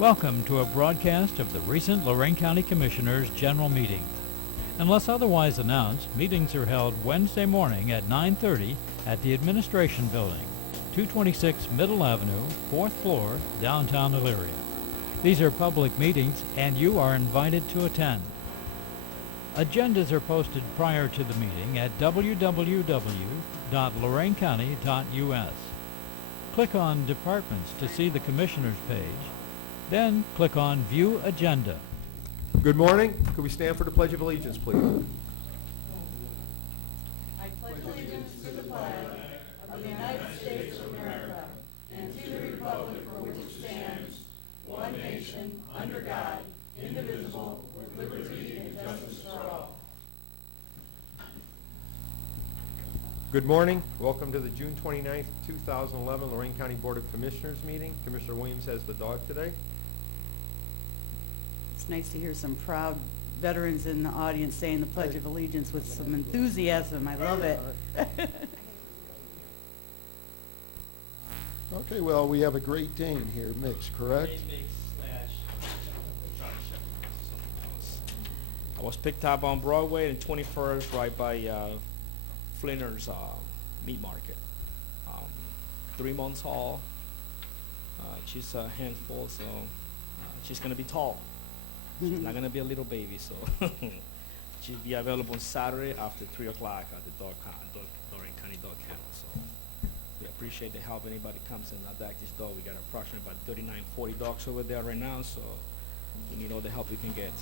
Welcome to a broadcast of the recent Lorain County Commissioners' General Meeting. Unless otherwise announced, meetings are held Wednesday morning at 9:30 at the Administration Building, 226 Middle Avenue, 4th floor, downtown Elyria. These are public meetings and you are invited to attend. Agendas are posted prior to the meeting at www.loraincounty.us. Click on Departments to see the Commissioners page, then click on View Agenda. Good morning. Could we stand for the Pledge of Allegiance, please? I pledge allegiance to the flag of the United States of America and to the republic for which it stands, one nation, under God, indivisible, with liberty and justice for all. Good morning. Welcome to the June 29th, 2011 Lorain County Board of Commissioners meeting. Commissioner Williams has the dog today. It's nice to hear some proud veterans in the audience saying the Pledge of Allegiance with some enthusiasm. I love it. Okay, well, we have a Great Dane here, mixed, correct? I was picked up on Broadway and 21st, right by Flinner's meat market. 3 months old. She's a handful, so she's gonna be tall. She's not gonna be a little baby, so she'll be available on Saturday after 3 o'clock at the Lorain County Dog Kennel. So we appreciate the help. Anybody comes and adopt this dog. We got approximately about 39, 40 dogs over there right now, so we need all the help we can get.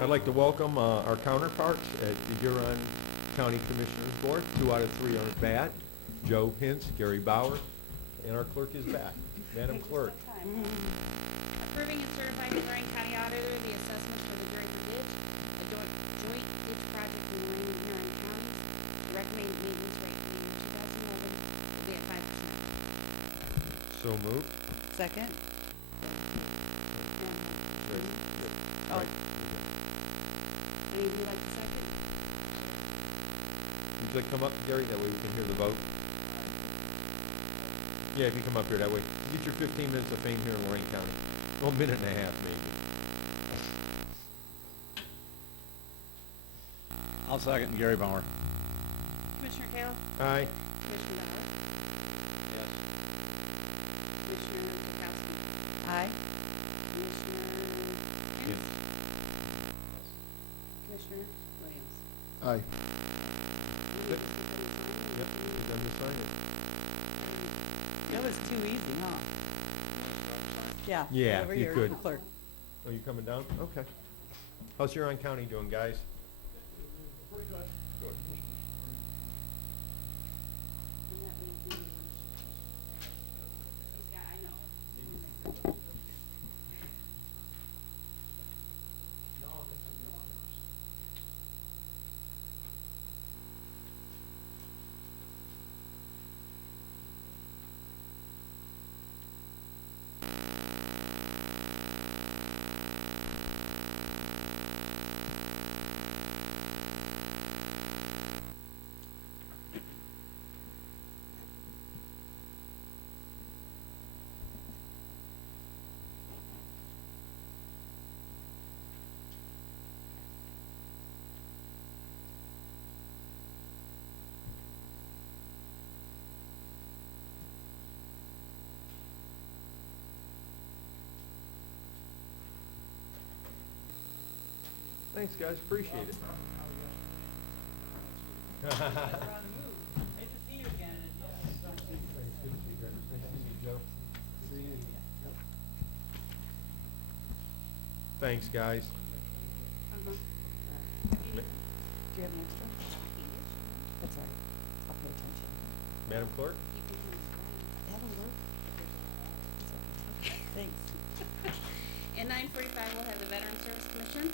I'd like to welcome our counterparts at the Huron County Commissioners Board. 2 out of 3 aren't bad. Joe Hintz, Gary Bauer, and our clerk is back. Madam Clerk. Approving and certifying the Lorain County Auditor the assessments for the Draper Ditch, a joint ditch project in Lorain and Huron counties. The recommended maintenance rate for the year 2011 will be at 5%. So moved. Second? Oh. Any of you like the second? Would you like to come up, Gary? That way we can hear the vote. Yeah, if you come up here, that way. You get your 15 minutes of fame here in Lorain County. Well, a minute and a half, maybe. I'll second Gary Bauer. Commissioner Kale? Aye. Commissioner Bauer? Yes. Commissioner Kukowski? Aye. Commissioner Yes. Hintz? Commissioner Williams? Aye. Yep. Yep, you done this sign? That was too easy, huh? Yeah. Yeah, over you here, could. the clerk. Oh, you coming down? Okay. How's Huron County doing, guys? Good. Yeah, I know. Thanks, guys. Appreciate it. Nice to see you again. Thanks, guys. Do you have an extra? That's all right. I'll pay attention. Madam Clerk? That'll work. Thanks. And 9:45, we'll have the Veteran Service Commission.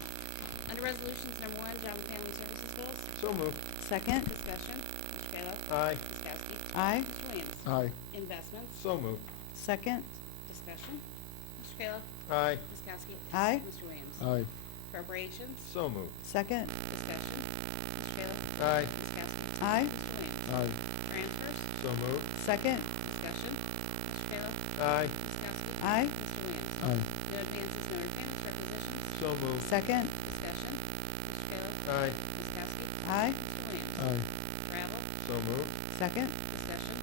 Under Resolutions Number 1, Job and Family Services Bills. So moved. Second. Discussion. Mr. Kayla. Aye. Ms. Kowski. Aye. Mr. Williams. Aye. Investments. So moved. Second. Discussion. Mr. Kayla. Aye. Ms. Kowski. Aye. Mr. Williams. Aye. Appropriations. So moved. Second. Discussion. Mr. Kayla. Aye. Ms. Kowski. Aye. Mr. Williams. Aye. Transfers. So moved. Second. Discussion. Mr. Kayla. Aye. Ms. Kowski. Aye. Mr. Williams. Aye. No advances, no repayments, requisitions. So moved. Second. Discussion. Mr. Kayla. Aye. Ms. Kowski. Aye. Mr. Williams. Aye. Travel. So moved. Second. Discussion.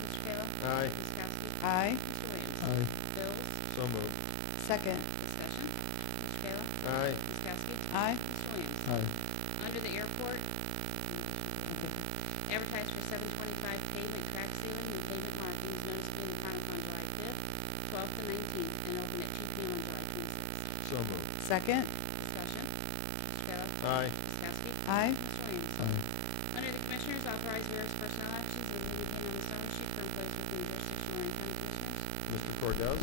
Mr. Kayla. Aye. Ms. Kowski. Aye. Mr. Williams. Aye. Bills. So moved. Second. Discussion. Mr. Kayla. Aye. Ms. Kowski. Aye. Mr. Williams. Aye. Under the airport, advertised for 725 pavement crack sealing and pavement markings, notice being in Chronicle on July 5th, 12th, and 19th, and open at 2 p.m. on July 26th. So moved. Second. Discussion. Mr. Kayla. Aye. Ms. Kowski. Aye. Mr. Williams. Aye. Under the Commissioners, authorize various personnel actions as indicated on the summary sheet for employees within the jurisdiction of Lorraine County Commissioners. Mr. Cordez?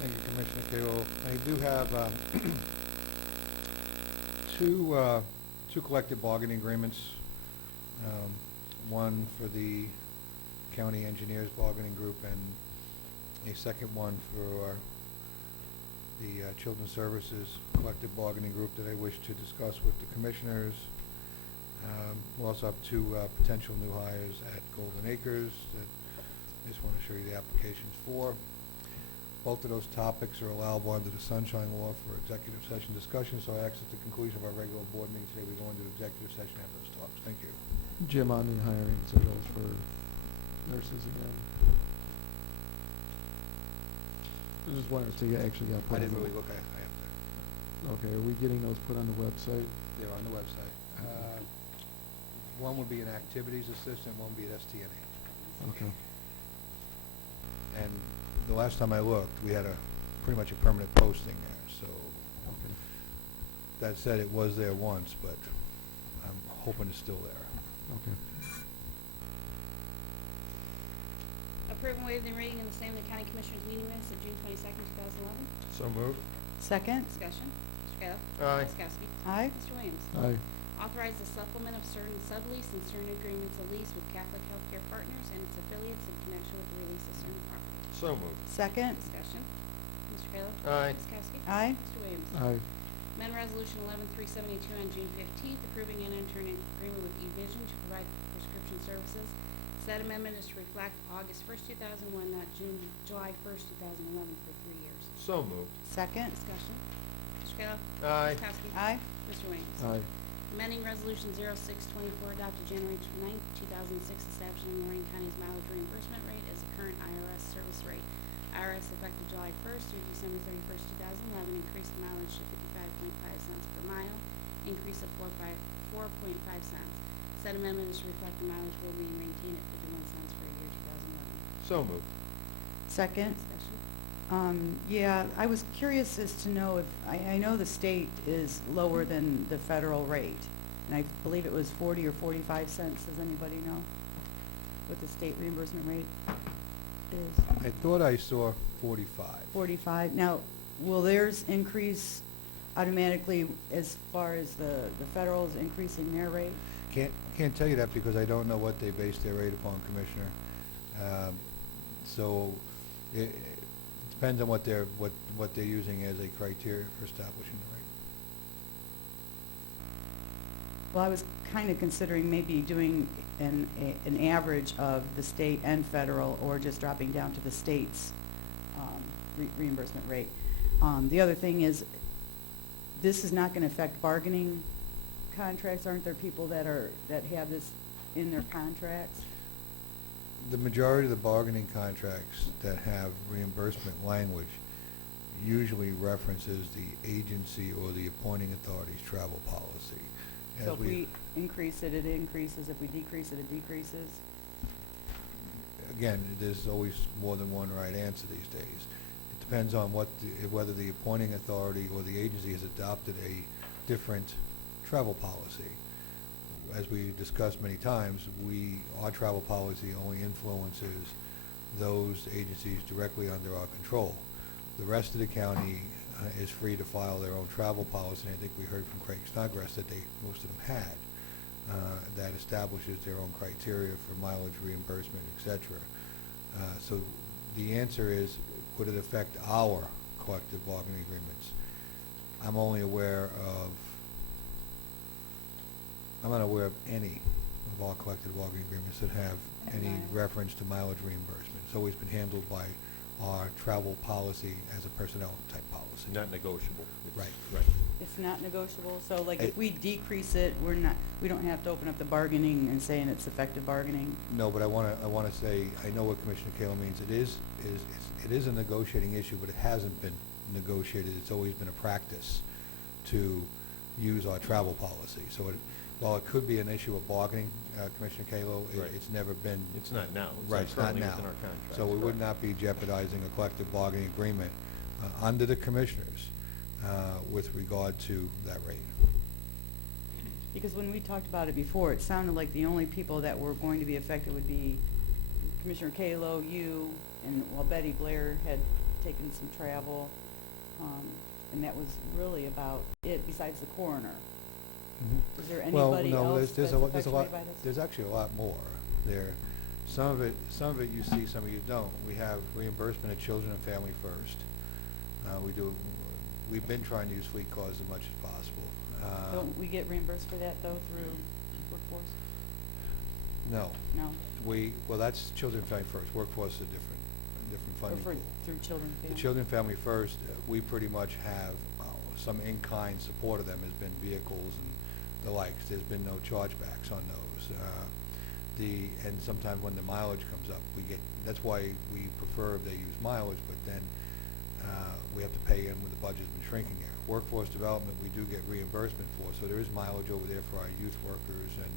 Thank you, Commissioner Kayla. I do have two collective bargaining agreements. One for the County Engineers Bargaining Group and a second one for the Children's Services Collective Bargaining Group that I wish to discuss with the Commissioners. We also have two potential new hires at Golden Acres that I just want to show you the applications for. Both of those topics are allowable under the Sunshine Law for executive session discussion, so I ask at the conclusion of our regular board meeting today, we go into executive session and have those talks. Thank you. Jim, on the hiring, so those for nurses again. I just wanted to see you actually got put I on didn't the- really look at it. I have there. Okay, are we getting those put on the website? They're on the website. One would be an activities assistant, one would be an STNA. Okay. And the last time I looked, we had pretty much a permanent posting there, so Okay. that said, it was there once, but I'm hoping it's still there. Okay. Approve and waive the reading of the same in the County Commissioners meeting minutes of June 22nd, 2011. So moved. Second. Discussion. Mr. Kayla. Aye. Ms. Kowski. Aye. Mr. Williams. Aye. Authorize the supplement of certain sublease and certain agreements of lease with Catholic Healthcare Partners and its affiliates in connection with the release of certain property. So moved. Second. Discussion. Mr. Kayla. Aye. Ms. Kowski. Aye. Mr. Williams. Aye. Amend Resolution 11372 on June 15th, approving and entering an agreement with eVision to provide prescription services. Said amendment is to reflect August 1st, 2001, not July 1st, 2011 for 3 years. So moved. Second. Discussion. Mr. Kayla. Aye. Ms. Kowski. Aye. Mr. Williams. Aye. Amending Resolution 0624 adopted January 9th, 2006, establishing Lorain County's mileage reimbursement rate as the current IRS service rate. IRS effective July 1st through December 31st, 2011, increased the mileage to 55.5 cents per mile, increase of 4.5 cents. Said amendment is to reflect the mileage will be maintained at 51 cents for the year 2011. So moved. Second. Discussion. Yeah, I was curious as to know if, I know the state is lower than the federal rate, and I believe it was 40 or 45 cents. Does anybody know what the state reimbursement rate is? I thought I saw 45. 45. Now, will theirs increase automatically as far as the federal is increasing their rate? Can't tell you that because I don't know what they base their rate upon, Commissioner. So it depends on what they're using as a criteria for establishing the rate. Well, I was kind of considering maybe doing an average of the state and federal, or just dropping down to the state's reimbursement rate. The other thing is, this is not going to affect bargaining contracts. Aren't there people that have this in their contracts? The majority of the bargaining contracts that have reimbursement language usually references the agency or the appointing authority's travel policy. So if we increase it, it increases. If we decrease it, it decreases. Again, there's always more than one right answer these days. It depends on whether the appointing authority or the agency has adopted a different travel policy. As we discussed many times, our travel policy only influences those agencies directly under our control. the rest of the county is free to file their own travel policy. And I think we heard from Craig Snodgrass that most of them had, that establishes their own criteria for mileage reimbursement, et cetera. So the answer is, would it affect our collective bargaining agreements? I'm not aware of any of our collective bargaining agreements that have any reference to mileage reimbursement. It's always been handled by our travel policy as a personnel type policy. Not negotiable. Right. Right. It's not negotiable, so like if we decrease it, we don't have to open up the bargaining and saying it's effective bargaining? No, but I wanna say, I know what Commissioner Kalo means. It is a negotiating issue, but it hasn't been negotiated. It's always been a practice to use our travel policy. So while it could be an issue of bargaining, Commissioner Kalo, Right. it's never been. It's not now. Right, it's not currently now. within our contract. So we would Correct. not be jeopardizing a collective bargaining agreement under the commissioners with regard to that rate. Because when we talked about it before, it sounded like the only people that were going to be affected would be Commissioner Kalo, you, and well, Betty Blair had taken some travel, and that was really about it, besides the coroner. Is there anybody Well, no, else there's that's a lot, effectuated by this? there's actually a lot more there. Some of it you see, some of you don't. We have reimbursement of Children and Family First. We've been trying to use fleet cars as much as possible. Don't we get reimbursed for that though through workforce? No. No? Well, that's Children and Family First. Workforce is a different Or funding for, pool. through children, The family? Children and Family First, we pretty much have some in-kind support of them. Has been vehicles and the likes. There's been no chargebacks on those. And sometimes when the mileage comes up, that's why we prefer they use mileage, but then we have to pay in when the budget's been shrinking here. Workforce development, we do get reimbursement for, so there is mileage over there for our youth workers and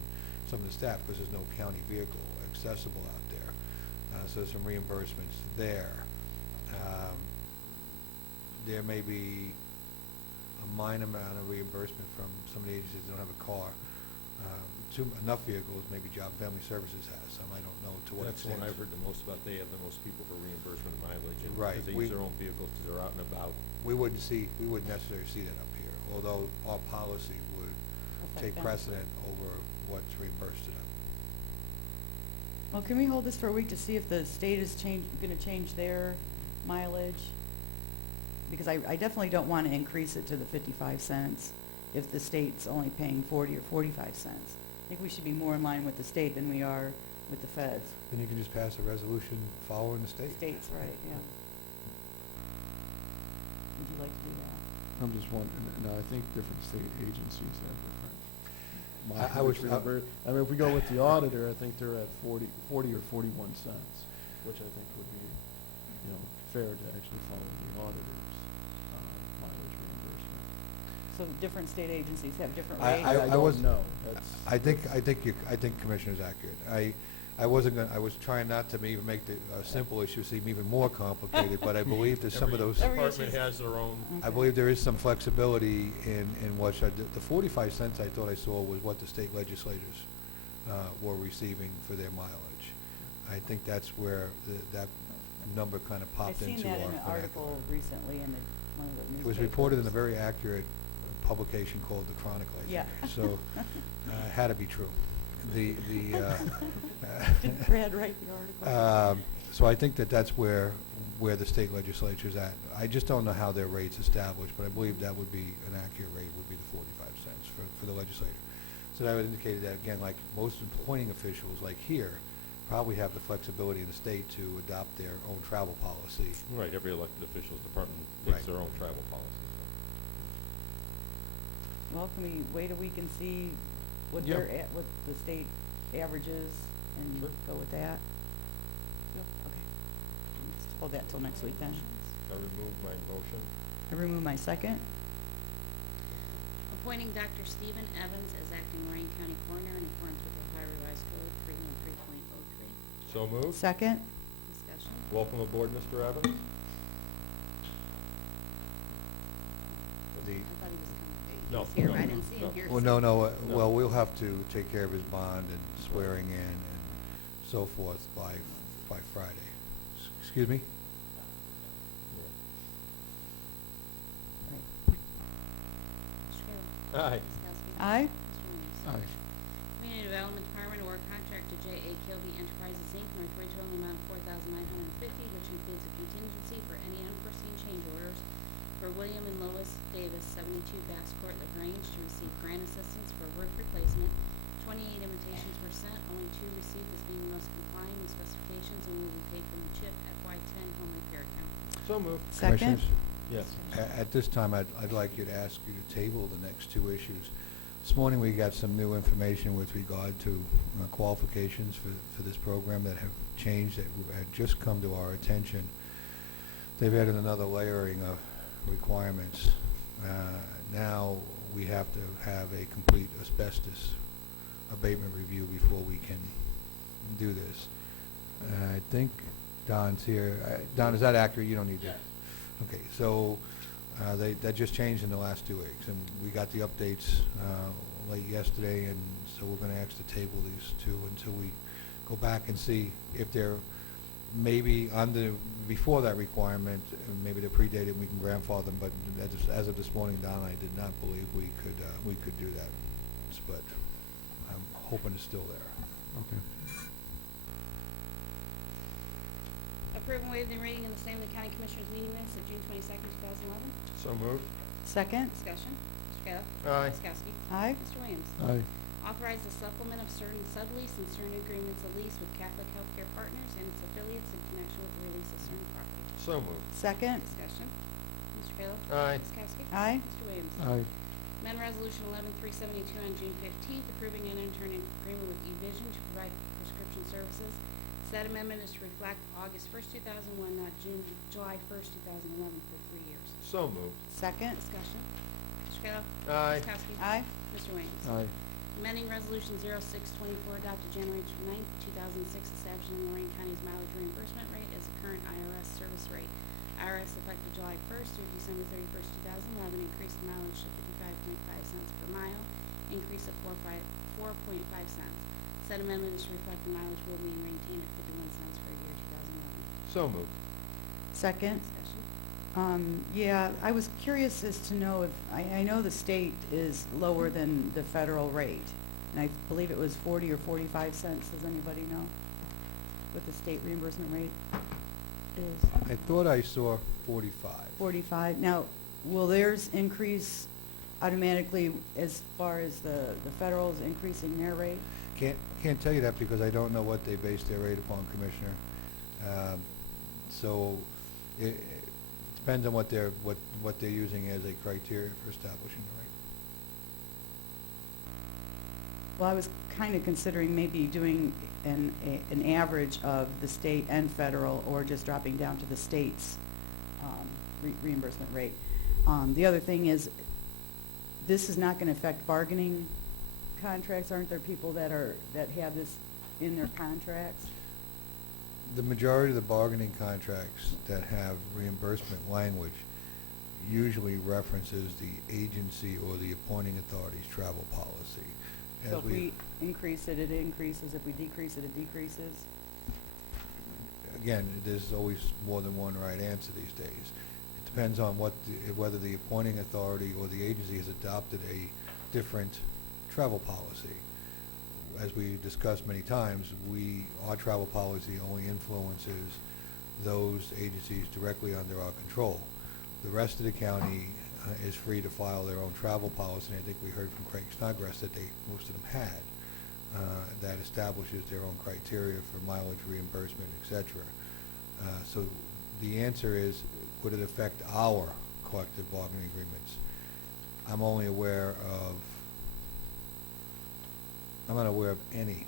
some of the staff, because there's no county vehicle accessible out there. So there's some reimbursements there. There may be a minor amount of reimbursement from some of the agencies that don't have a car. Enough vehicles, maybe Job and Family Services has some. I don't know to what That's the extent. one I've heard the most about. They have the most people for reimbursement of mileage. And Right. because they use their own vehicles because they're out and about. We wouldn't necessarily see that up here, although our policy would take them. precedent over what's reimbursed to them. Well, can we hold this for a week to see if the state is gonna change their mileage? Because I definitely don't wanna increase it to the 55 cents if the state's only paying 40 or 45 cents. I think we should be more in line with the state than we are with the feds. Then you can just pass a resolution following the state. States, right, yeah. Would you like to do that? I'm just wondering, no, I think different state agencies have different I was- mileage I mean, if we go with the auditor, I think they're at 40 or 41 cents, which I think would be, fair to actually follow the auditor's mileage reimbursement. So different state agencies have different I- rates? I was- don't know. That's, I think Commissioner's accurate. I was trying not to even make the simple issue seem even more complicated, but I believe that some of those. Every Department issue's- has their own. I believe there is some flexibility in what the 45 cents I thought I saw was what the state legislators were receiving for their mileage. I think that's where that number kind of I've popped seen into that our in an vernacular. article recently in one of the newspapers. It was reported in a very accurate publication called The Chronicle, I think. Yeah. So it had to be true. Did Brad write the article? So I think that's where the state legislature's at. I just don't know how their rate's established, but I believe that would be an accurate rate, would be the 45 cents for the legislature. So that would indicate that, again, like most appointing officials, like here, probably have the flexibility in the state to adopt their own travel policy. Right, every elected official's department picks Right. their own travel policies. Well, can we wait a week and see what Yeah. what the state averages and Sure. go with that? Yep, okay. Let's hold that till next week then. I remove my motion. I remove my second. Appointing Dr. Stephen Evans as acting Lorain County Coroner in accordance with Ohio Revised Code 313.03. So moved. Second. Discussion. Welcome aboard, Mr. Evans. I thought he was coming. No, He's here, no, I didn't see him no. here. Well, so- no, No. well, we'll have to take care of his bond and swearing in and so forth by Friday. Excuse me? Aye. Ms. Kowski? Aye. Mr. Williams? Aye. Community Development Department award contract to J.A. Kilby Enterprises, Inc., North Ridgeville, in the amount of $4,950, which includes a contingency for any unforeseen change orders for William and Lois Davis, 72 Bass Court, LaGrange, to receive grant assistance for roof replacement. 28 invitations were sent, only 2 received as being most compliant with specifications and will be paid from the CHIP FY10 home repair account. So moved. Second. Commissioners, Yes. At this time, I'd like you to ask you to table the next 2 issues. This morning, we got some new information with regard to qualifications for this program that have changed, that had just come to our attention. They've added another layering of requirements. Now, we have to have a complete asbestos abatement review before we can do this. I think Don's here. Don, is that accurate? You don't need to. Okay, so that just changed in the last 2 weeks, and we got the updates late yesterday, and so we're going to ask to table these 2 until we go back and see if they're maybe before that requirement, maybe they're predated and we can grandfather them, but as of this morning, Don, I did not believe we could do that, but I'm hoping it's still there. Okay. Approve and waive the reading of the same in the County Commissioners meeting minutes of June 22nd, 2011. So moved. Second. Discussion. Mr. Kayla? Aye. Ms. Kowski? Aye. Mr. Williams? Aye. Authorize the supplement of certain sublease and certain agreements of lease with Catholic Healthcare Partners and its affiliates in connection with the release of certain property. So moved. Second. Discussion. Mr. Kayla? Aye. Ms. Kowski? Aye. Mr. Williams? Aye. Amend Resolution 11372 on June 15th, approving an entering agreement with eVision to provide prescription services. Said amendment is to reflect August 1st, 2001, not July 1st, 2011, for 3 years. So moved. Second. Discussion. Mr. Kayla? Aye. Ms. Kowski? Aye. Mr. Williams? Aye. Amending Resolution 0624 adopted January 9th, 2006, establishing Lorain County's mileage reimbursement rate as the current IRS service rate. IRS effective July 1st through December 31st, 2011, increased the mileage to 55.5 cents per mile, increase of 4.5 cents. Said amendment is to reflect the mileage will be maintained at 51 cents for the year 2011. So moved. Second. Discussion. Yeah, I was curious as to know if, I know the state is lower than the federal rate, and I believe it was 40 or 45 cents. Does anybody know what the state reimbursement rate is? I thought I saw 45. 45. Now, will theirs increase automatically as far as the federal's increasing their rate? Can't tell you that because I don't know what they base their rate upon, Commissioner. So it depends on what they're using as a criteria for establishing the rate. Well, I was kind of considering maybe doing an average of the state and federal, or just dropping down to the state's reimbursement rate. The other thing is, this is not going to affect bargaining contracts. Aren't there people that have this in their contracts? The majority of the bargaining contracts that have reimbursement language usually references the agency or the appointing authority's travel policy. So if we increase it, it increases. If we decrease it, it decreases. Again, there's always more than one right answer these days. It depends on whether the appointing authority or the agency has adopted a different travel policy. As we discussed many times, our travel policy only influences those agencies directly under our control. The rest of the county is free to file their own travel policy, and I think we heard from Craig Snodgrass that most of them had, that establishes their own criteria for mileage reimbursement, etc. So the answer is, would it affect our collective bargaining agreements? I'm not aware of any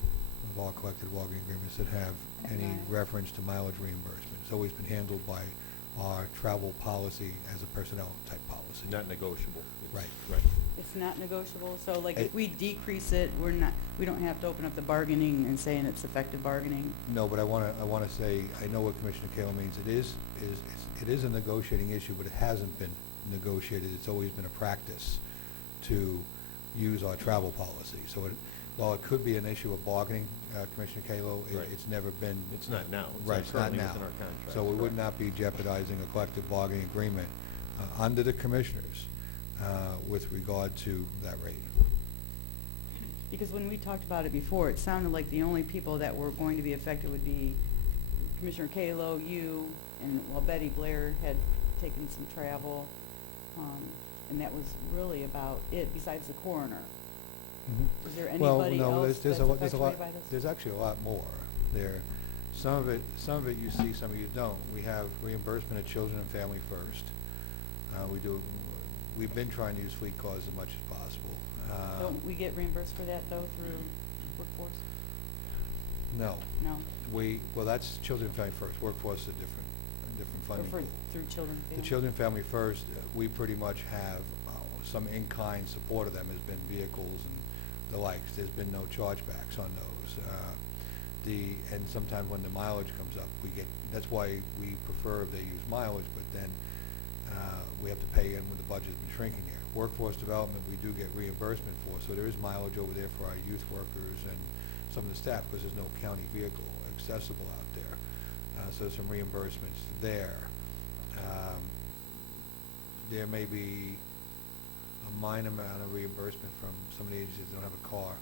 of our collective bargaining agreements that have any reference to mileage reimbursement. It's always been handled by our travel policy as a personnel type policy. Not negotiable. Right. Right. It's not negotiable. So, like, if we decrease it, we don't have to open up the bargaining and saying it's effective bargaining. No, but I want to say, I know what Commissioner Kayla means. It is a negotiating issue, but it hasn't been negotiated. It's always been a practice to use our travel policy. So while it could be an issue of bargaining, Commissioner Kalo, Right. it's never been. It's not now. Right, it's not currently now. within our contract. So we would Correct. not be jeopardizing a collective bargaining agreement. Under the commissioners, with regard to that rate. Because when we talked about it before, it sounded like the only people that were going to be affected would be Commissioner Kalo, you, and, well, Betty Blair had taken some travel, and that was really about it, besides the coroner. Is there Well, anybody no, else there's that's a lot, affected by this? there's actually a lot more there. Some of it you see, some of you don't. We have reimbursement of Children and Family First. We've been trying to use fleet cars as much as possible. Don't we get reimbursed for that, though, through workforce? No. No? Well, that's Children and Family First. Workforce is a different Or funding for, pool. through children? The Children and Family First, we pretty much have some in-kind support of them. Has been vehicles and the likes. There's been no chargebacks on those. And sometimes when the mileage comes up, that's why we prefer if they use mileage, but then we have to pay in when the budget's been shrinking here. Workforce development, we do get reimbursement for, so there is mileage over there for our youth workers and some of the staff, because there's no county vehicle accessible out there. So some reimbursements there. There may be a minor amount of reimbursement from some of the agencies that don't have a car.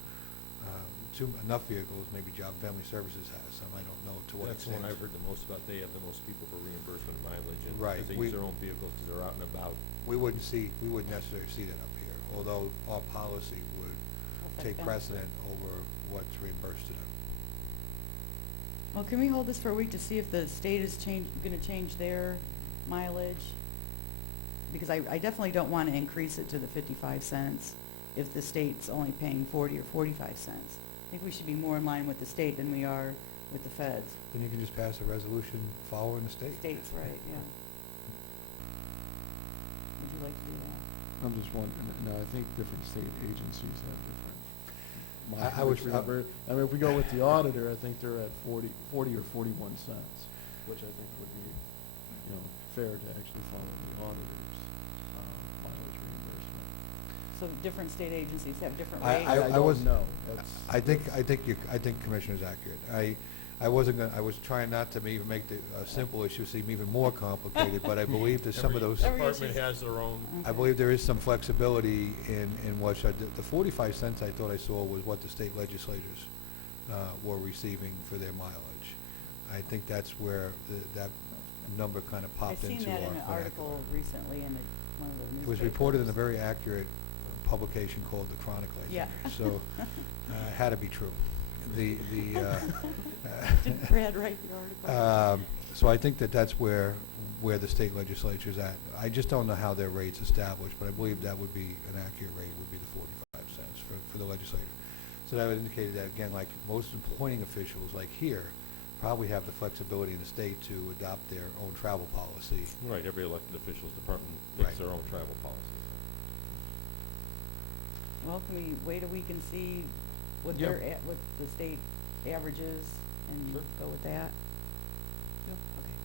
Enough vehicles, maybe Job and Family Services has some, I don't know to what That's the extent. one I've heard the most about. They have the most people for reimbursement of mileage, and Right. because they use their own vehicles because they're out and about. We wouldn't necessarily see that up here, although our policy would Affect take them. precedent over what's reimbursed to them. Well, can we hold this for a week to see if the state is gonna change their mileage? Because I definitely don't wanna increase it to the 55 cents if the state's only paying 40 or 45 cents. I think we should be more in line with the state than we are with the feds. Then you can just pass a resolution following the state. States, right, yeah. Would you like to do that? I'm just wondering, no, I think different state agencies have different I would- mileage I mean, if we go with the auditor, I think they're at 40 or 41 cents, which I think would be, fair to actually follow the auditor's mileage reimbursement. So different state agencies have different I- rates? I don't was- know. I think Commissioner's accurate. I was trying not to even make the simple issue seem even more complicated, but I believe that some of those. Every Department issue's- has their own. I believe there is some flexibility in what, the 45 cents I thought I saw was what the state legislators were receiving for their mileage. I think that's where that number kind of popped into our I've seen that in an vernacular. article recently in one of the newspapers. It was reported in a very accurate publication called The Chronicle, I think. Yeah. So, it had to be true. Did Brad write the article? So I think that's where the state legislature's at. I just don't know how their rate's established, but I believe that would be an accurate rate, would be the 45 cents for the legislature. So that would indicate that, again, like most appointing officials, like here, probably have the flexibility in the state to adopt their own travel policy. Right, every elected official's department makes Right. their own travel policy. Well, can we wait a week and see what Yeah. what the state averages and Sure. go with that? Yep. Okay.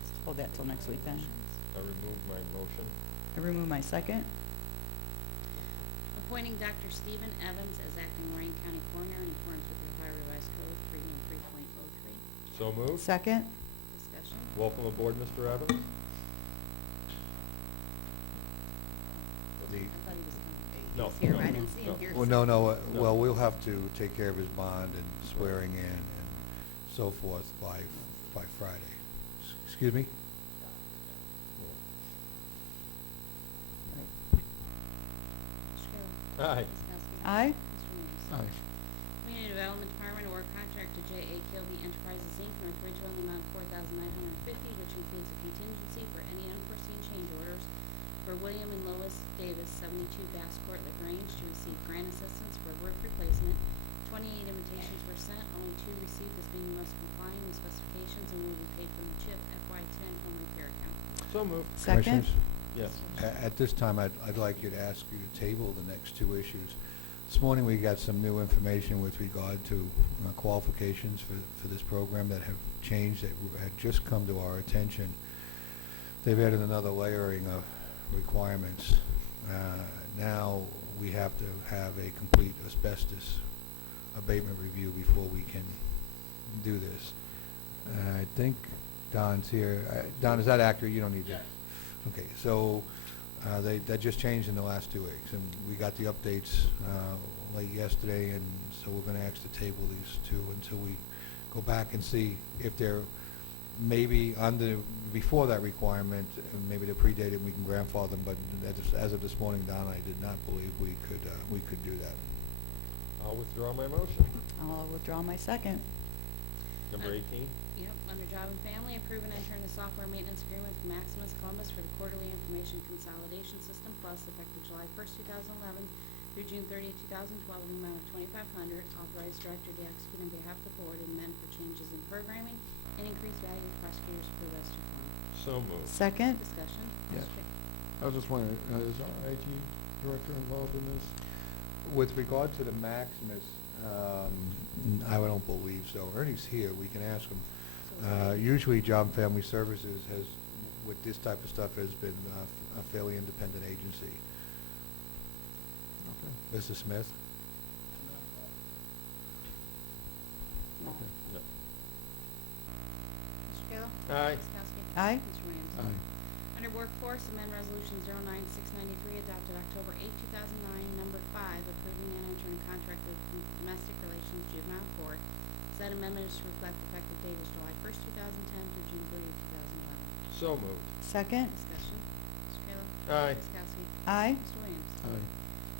Let's hold that till next week then. I remove my motion. I remove my second. Appointing Dr. Stephen Evans as acting Lorain County Coroner in accordance with the Ohio Revised Code 313.03. So moved. Second. Discussion. Welcome aboard, Mr. Evans. I thought he was coming. No, He was here, no, but I didn't see him no. here. Well, no, well, we'll have to take care of his bond and swearing in and so forth by Friday. Excuse me? Mr. Kayla. Aye. Ms. Kowski. Aye. Mr. Williams. Aye. Community Development Department award contract to J.A. Kilby Enterprises, Inc., North Ridgeville, in the amount of $4,950, which includes a contingency for any unforeseen change orders for William and Lois Davis, 72 Bass Court, LaGrange, to receive grant assistance for roof replacement. 28 invitations were sent, only 2 received, as being the most complying with specifications, and will be paid from the CHIP FY10 home repair account. So moved. Second. Commissioners? Yes. At this time, I'd like you to ask you to table the next 2 issues. This morning, we got some new information with regard to qualifications for this program that have changed, that had just come to our attention. They've added another layering of requirements. Now, we have to have a complete asbestos abatement review before we can do this. I think Don's here. Don, is that accurate? You don't need to. Okay, so That just changed in the last 2 weeks, and we got the updates late yesterday, and so we're going to ask to table these two until we go back and see if they're maybe before that requirement, maybe they're predated, we can grandfather them, but as of this morning, Don, I did not believe we could do that. I'll withdraw my motion. I'll withdraw my second. Number 18. Yep, under Job and Family, approve and enter into software maintenance agreement with Maximus Columbus for the quarterly information consolidation system plus effective July 1st, 2011 through June 30th, 2012 in the amount of $2,500. Authorize director to execute on behalf of the board and amend for changes in programming and increased value of prosecutors approve as to form. So moved. Second. Discussion. Yes. Mr. I was just wondering, is our IT director involved in this? With regard to the Maximus, I don't believe so. Ernie's here, we can ask him. Usually Job and Family Services has, with this type of stuff, has been a fairly independent agency. Okay. Mr. Smith? No. Okay. No. Mr. Kayla? Aye. Ms. Kowski? Aye. Mr. Williams? Aye. Under Workforce, amend Resolution 09693 adopted October 8, 2009, number 5, approving and entering contract with Domestic Relations Juvenile Court. Said amendment is to reflect effective date is July 1st, 2010 through June 30th, 2011. So moved. Second. Discussion. Mr. Kayla? Aye. Ms. Kowski? Aye. Mr. Williams? Aye.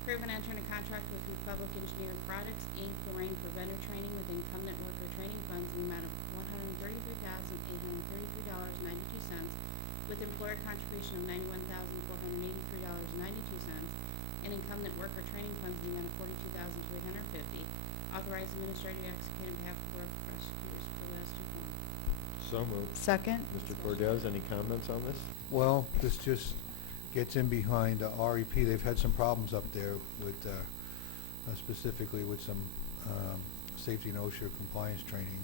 Approve and enter into contract with Republic Engineering Products, Inc., Lorain for vendor training within Covenant Worker Training Funds in the amount of $133,833.92, with employer contribution of $91,483.92, and incumbent worker training funds in the amount of $42,350. Authorize administrator to execute on behalf of the Board of Prosecutors for the last two form. So moved. Second. Mr. Cordez, any comments on this? Well, this just gets in behind REP. They've had some problems up there with, specifically with some safety and OSHA compliance training.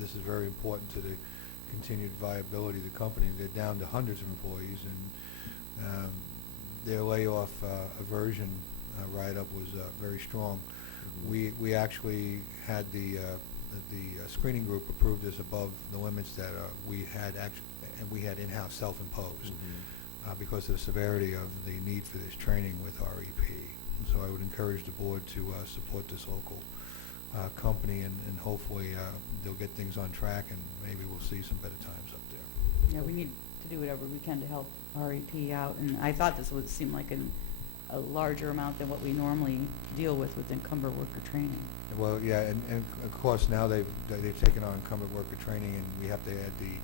This is very important to the continued viability of the company. They're down to hundreds of employees, and their layoff aversion write-up was very strong. Mm-hmm. We actually had the screening group approve this above the limits that we had in-house self-imposed. Because of the severity of the need for this training with REP. And so I would encourage the board to support this local company, and hopefully they'll get things on track, and maybe we'll see some better times up there. Yeah, we need to do whatever we can to help REP out, and I thought this would seem like a larger amount than what we normally deal with encumbered worker training. Well, yeah, and of course now they've taken on encumbered worker training, and we have to add the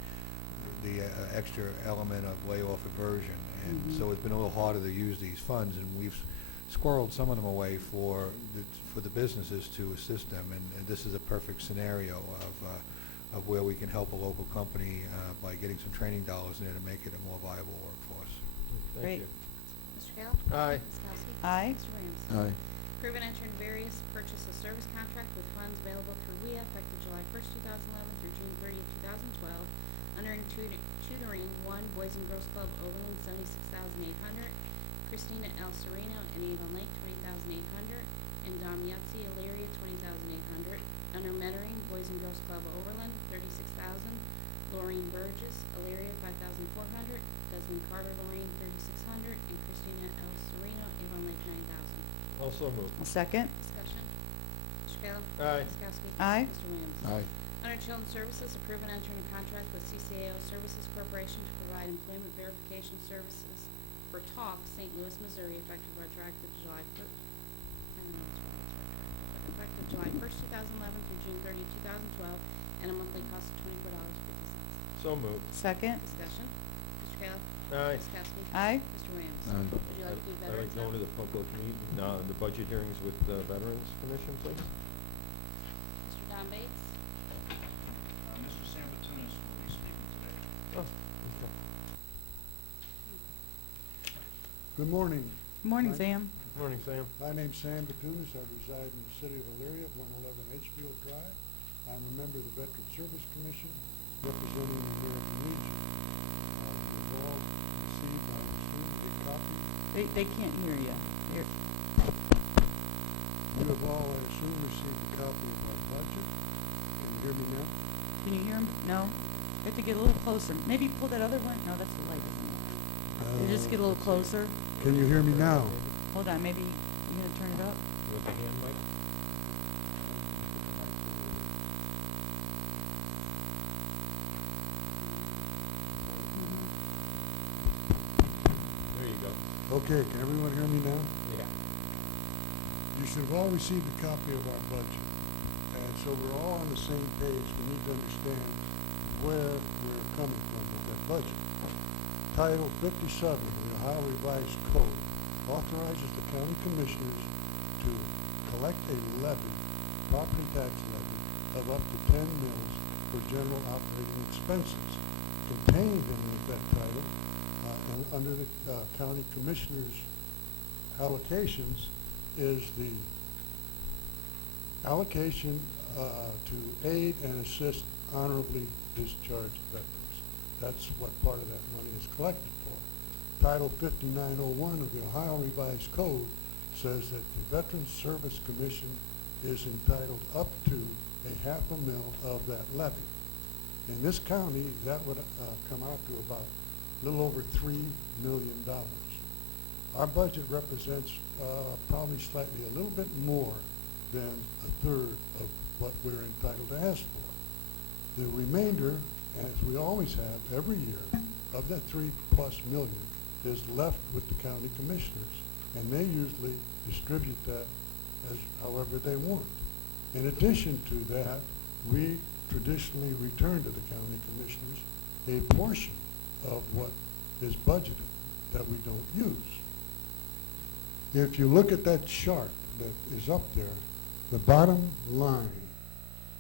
extra element of layoff aversion, and so it's been a little harder to use these funds, and we've squirreled some of them away for the businesses to assist them, and this is a perfect scenario of where we can help a local company by getting some training dollars in there to make it a more viable workforce. Thank Great. you. Mr. Kayla? Aye. Ms. Kowski? Aye. Mr. Williams? Aye. Approve and enter in various purchase of service contract with funds available through WIA effective July 1st, 2011 through June 30th, 2012. Under tutoring, 1, Boys and Girls Club Overland, $76,800. Christina L. Sereno and Avon Lake, $20,800. And Dom Yatsi, Elyria, $20,800. Under mentoring, Boys and Girls Club Overland, $36,000. Lorain Burgess, Elyria, $5,400. Desmond Carter, Lorain, $3,600. And Christina L. Sereno, Avon Lake, $9,000. Also moved. A second. Discussion. Mr. Kayla? Aye. Ms. Kowski? Aye. Mr. Williams? Aye. Under Children's Services, approve and enter in a contract with CCAO Services Corporation to provide employment verification services for Talk, St. Louis, Missouri, effective retroactive July 1st. I don't know which one is retroactive, but effective July 1st, 2011 through June 30th, 2012, and a monthly cost of $24.50. So moved. Second. Discussion. Mr. Kayla? Aye. Ms. Kowski? Aye. Mr. Williams? Aye. Would you like to do I'd veterans like going to the public meeting, the budget hearings with the Veterans Commission, please. Mr. Don Bates? Mr. Sambatunis will be speaking today. Oh, okay. Good morning. Good morning, Right. Sam. Morning, Sam. My name's Sam Batunis. I reside in the city of Elyria at 111 Edgefield Drive. I'm a member of the Veteran Service Commission representing the American Legion. We've all received, I assume, a copy. They can't hear you. Here. You have all, I assume, received a copy of our budget. Can you hear me now? Can you hear him? No? You have to get a little closer. Maybe pull that other one. No, that's the light, isn't it? Can you just get a little closer? Can you hear me now? Hold on, maybe you're gonna turn it up? With the hand mic? There you go. Okay, can everyone hear me now? Yeah. You should have all received a copy of our budget. And so we're all on the same page. We need to understand where we're coming from with that budget. Title 57 of the Ohio Revised Code authorizes the county commissioners to collect a levy, property tax levy, of up to 10 mills for general operating expenses. Contained in that title, and under the county commissioners' allocations, is the allocation to aid and assist honorably discharged veterans. That's what part of that money is collected for. Title 5901 of the Ohio Revised Code says that the Veterans Service Commission is entitled up to a half a mil of that levy. In this county, that would come out to about a little over $3 million. Our budget represents probably slightly a little bit more than a third of what we're entitled to ask for. The remainder, as we always have every year, of that $3+ million is left with the county commissioners, and they usually distribute that as however they want. In addition to that, we traditionally return to the county commissioners a portion of what is budgeted that we don't use. If you look at that chart that is up there, the bottom line,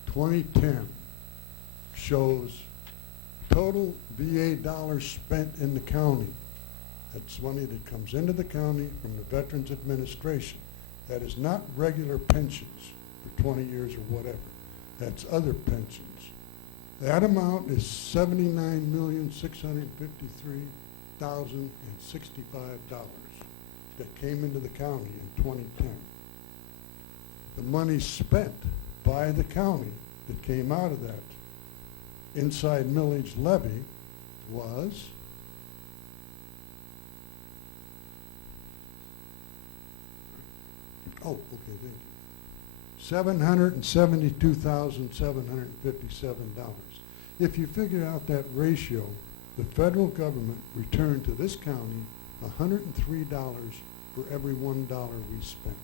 2010, shows total VA dollars spent in the county. That's money that comes into the county from the Veterans Administration. That is not regular pensions for 20 years or whatever. That's other pensions. That amount is $79,653,065 that came into the county in 2010. The money spent by the county that came out of that inside millage levy was thank you. $772,757. If you figure out that ratio, the federal government returned to this county $103 for every $1 we spent.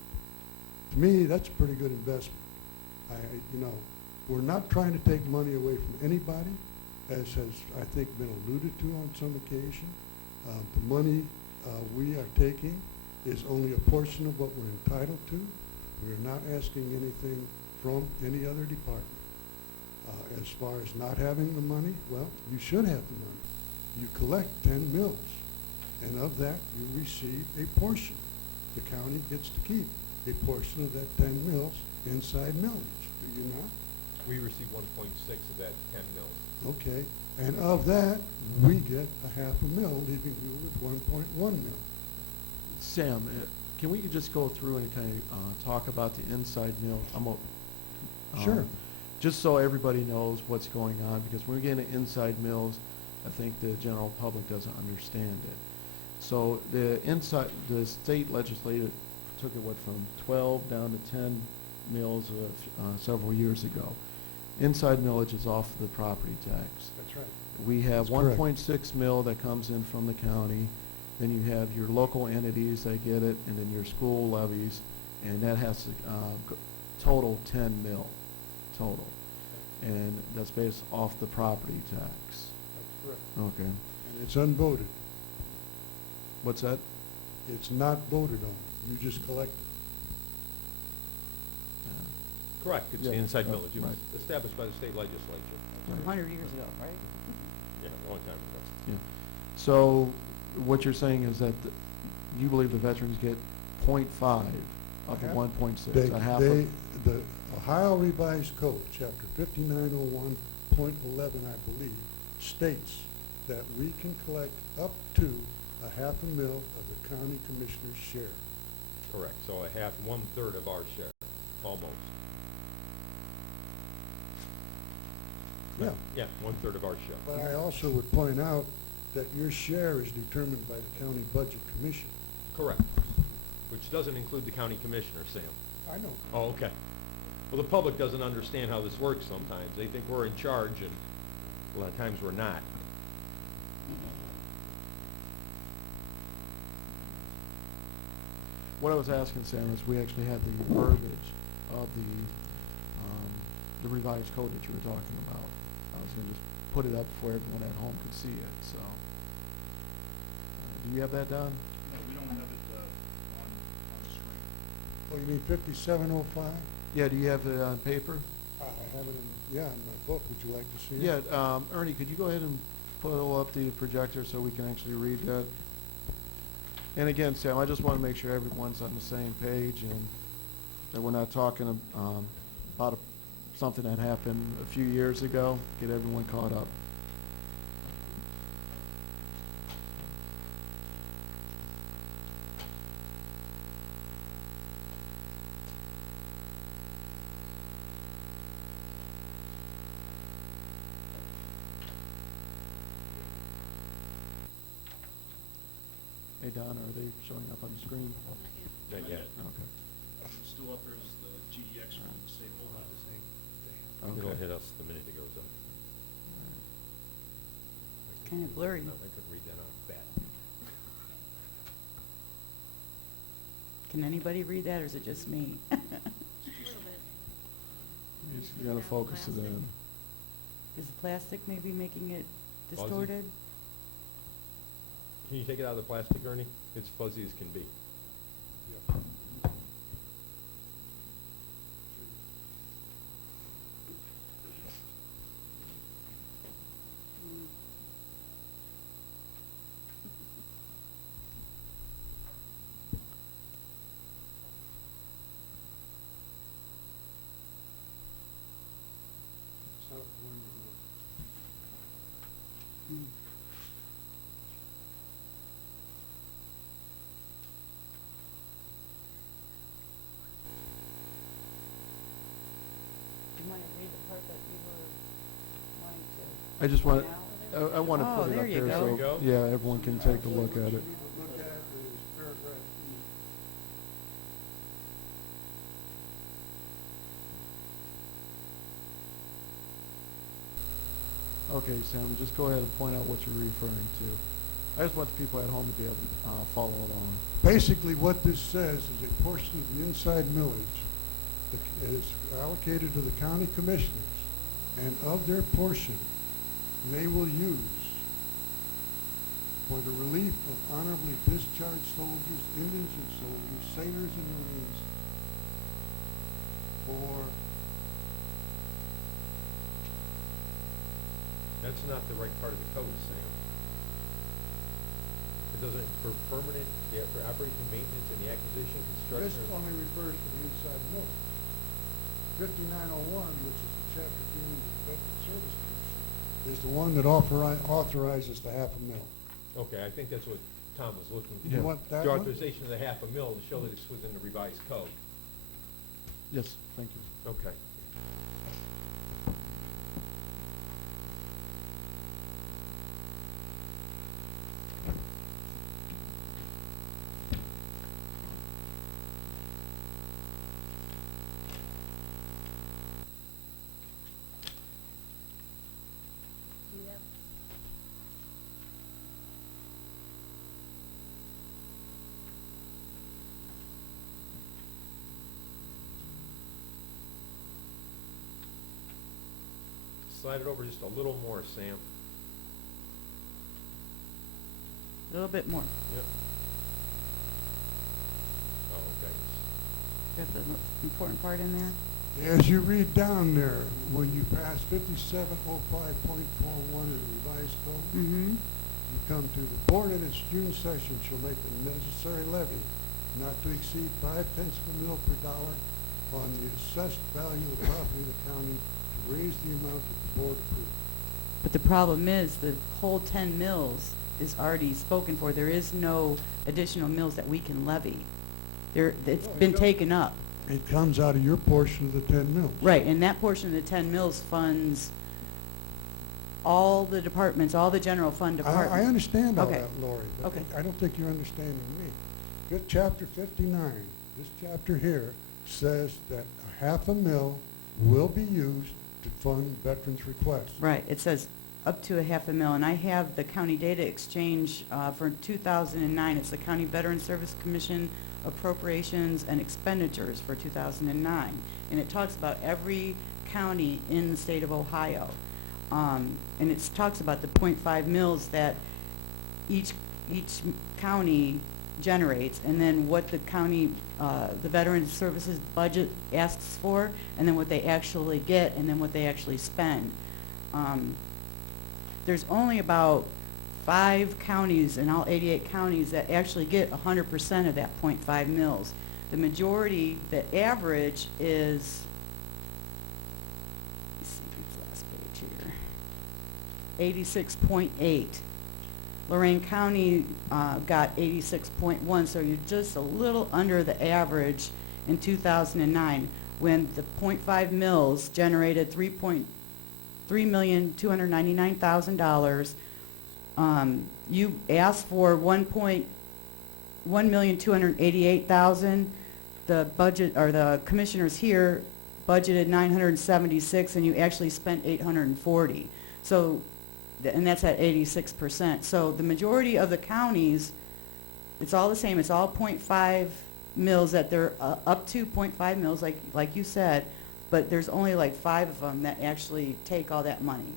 To me, that's a pretty good investment. We're not trying to take money away from anybody, as has, I think, been alluded to on some occasion. The money we are taking is only a portion of what we're entitled to. We're not asking anything from any other department. As far as not having the money, well, you should have the money. You collect 10 mills, and of that, you receive a portion. The county gets to keep a portion of that 10 mills inside millage, do you not? We receive 1.6 of that 10 mills. Okay, and of that, we get a half a mil, leaving you with 1.1 mil. Sam, can we just go through and kind of talk about the inside mill? Sure. Just so everybody knows what's going on, because when we get into inside mills, I think the general public doesn't understand it. So the state legislature took it from 12 down to 10 mills several years ago. Inside millage is off the property tax. That's right. We have That's correct. 1.6 mil that comes in from the county. Then you have your local entities that get it, and then your school levies, and that has to total 10 mil total. And that's based off the property tax. That's correct. Okay. And it's unvoted. What's that? It's not voted on. You just collect it. Correct, it's the Yeah, inside right, millage. It was established by the state legislature. Right. 100 years ago, right? Yeah, a long time ago. Yeah. So what you're saying is that you believe the veterans get 0.5 of the Half. 1.6, a half The of... Ohio Revised Code, Chapter 5901.11, I believe, states that we can collect up to a half a mil of the county commissioner's share. Correct, so a half, 1/3 of our share, almost. Yeah. Yeah, 1/3 of our share. But I also would point out that your share is determined by the county budget commission. Correct. Which doesn't include the county commissioner, Sam. I know. Oh, okay. Well, the public doesn't understand how this works sometimes. They think we're in charge, and a lot of times we're not. What I was asking, Sam, is we actually had the verbiage of the revised code that you were talking about. I was gonna just put it up for everyone at home could see it, so. Do you have that done? No, we don't have it on the screen. Oh, you mean 5705? Yeah, do you have it on paper? I have it in, yeah, in my book. Would you like to see Yeah, it? Ernie, could you go ahead and pull up the projector so we can actually read that? And again, Sam, I just want to make sure everyone's on the same page and that we're not talking about something that happened a few years ago. Get everyone caught up. Hey, Don, are they showing up on the screen? Not yet. Okay. Still up there is the GDX from the state of Ohio. It'll Okay. hit us the minute it goes up. It's kind of blurry. No, I couldn't read that off bat. Can anybody read that, or is it just me? A little bit. You gotta focus it in. Is the plastic maybe making it Fuzzy? distorted? Can you take it out of the plastic, Ernie? It's fuzzy as can be. Mm. It's not the one you want. Mm. Do you want to read the part that you were wanting to? I just want, now? I want to Oh, put it there up you there go. There you so, go. yeah, everyone can take a look at it. What you need to look at is paragraph E. Okay, Sam, just go ahead and point out what you're referring to. I just want the people at home to be able to follow along. Basically, what this says is a portion of the inside millage that is allocated to the county commissioners, and of their portion, they will use for the relief of honorably discharged soldiers, indigent soldiers, sailors, and marines, for That's not the right part of the code, Sam. It doesn't, for permanent, yeah, for operation, maintenance, and the acquisition, this construction. only refers to the inside mill. 5901, which is the chapter dealing with the Veteran Service Commission, is the one that authorizes the half a mil. Okay, I think that's what Tom was looking for. You want that The one? authorization of the half a mil to show that it's within the revised code. Yes, thank you. Okay. Do you have? Slide it over just a little more, Sam. A little bit more. Yep. Oh, okay. Got the important part in there? As you read down there, when you pass 5705.41 in the revised code, Mm-hmm. you come to the board at its June session shall make the necessary levy not to exceed 5 cents per mil per dollar on the assessed value of the property of the county to raise the amount that the board approved. But the problem is, the whole 10 mills is already spoken for. There is no additional mills that we can levy. It's been taken up. It comes out of your portion of the 10 mils. Right, and that portion of the 10 mills funds all the departments, all the general fund departments. I understand all Okay. that, Lori, but Okay. I don't think you're understanding me. Chapter 59, this chapter here, says that $500,000 will be used to fund veterans' requests. Right, it says up to $500,000, and I have the county data exchange for 2009. It's the County Veteran Service Commission appropriations and expenditures for 2009. And it talks about every county in the state of Ohio. And it talks about the .5 mils that each county generates, and then what the county, the Veteran Services budget asks for, and then what they actually get, and then what they actually spend. There's only about 5 counties in all 88 counties that actually get 100% of that .5 mils. The majority, the average is, let's see, last page here, 86.8. Lorain County got 86.1, so you're just a little under the average in 2009, when the .5 mils generated $3,299,000. You asked for $1,288,000. The budget, or the commissioners here budgeted $976, and you actually spent $840. So, and that's at 86%. So the majority of the counties, it's all the same. It's all .5 mils that they're up to .5 mils, like you said, but there's only like 5 of them that actually take all that money.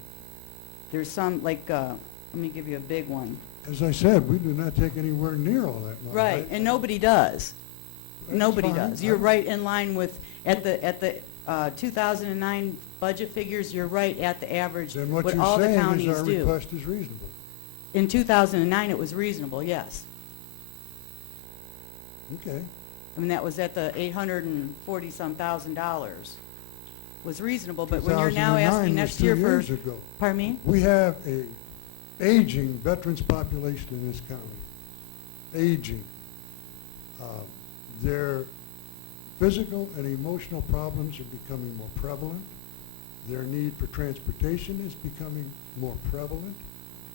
There's some, like, let me give you a big one. As I said, we do not take anywhere near all that money. Right, and nobody does. That's Nobody fine. does. You're right in line with, at the 2009 budget figures, you're right at the average, Then what what you're all the saying is counties our do. request is reasonable. In 2009, it was reasonable, yes. Okay. I mean, that was at the $840-some thousand was reasonable, but when you're now 2009 asking was next 2 year for, years ago. pardon me? We have a aging veterans population in this county. Aging. Their physical and emotional problems are becoming more prevalent. Their need for transportation is becoming more prevalent.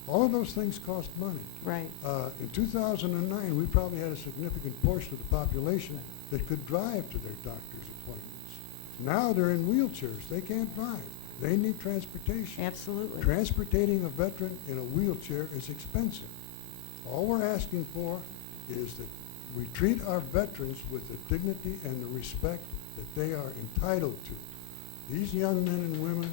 All of those things cost money. Right. In 2009, we probably had a significant portion of the population that could drive to their doctor's appointments. Now they're in wheelchairs. They can't drive. They need transportation. Absolutely. Transporting a veteran in a wheelchair is expensive. All we're asking for is that we treat our veterans with the dignity and the respect that they are entitled to. These young men and women,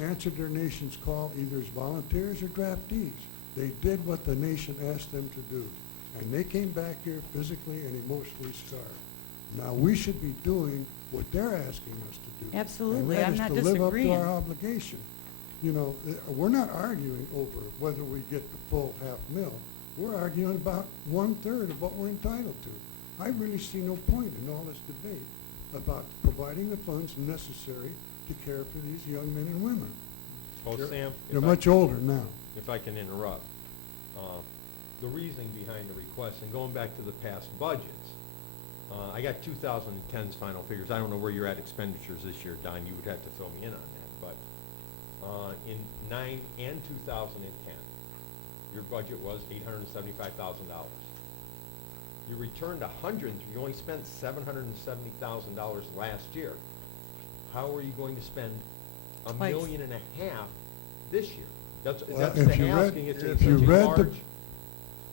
answered their nation's call either as volunteers or draftees. They did what the nation asked them to do, and they came back here physically and emotionally scarred. Now we should be doing what they're asking us to do. Absolutely. And I'm that not is to live up to disagreeing. our obligation. You know, we're not arguing over whether we get the full $500,000. We're arguing about 1/3 of what we're entitled to. I really see no point in all this debate about providing the funds necessary to care for these young men and women. Well, Sam, They're much older now. if I can interrupt, the reasoning behind the request, and going back to the past budgets, I got 2010's final figures. I don't know where you're at expenditures this year, Don. You would have to fill me in on that. But in 9 and 2010, your budget was $875,000. You returned you only spent $770,000 last year. How are you going to spend Twice. $1.5 million this year? That's Well, the if you read- asking. It's if such you a read the- large.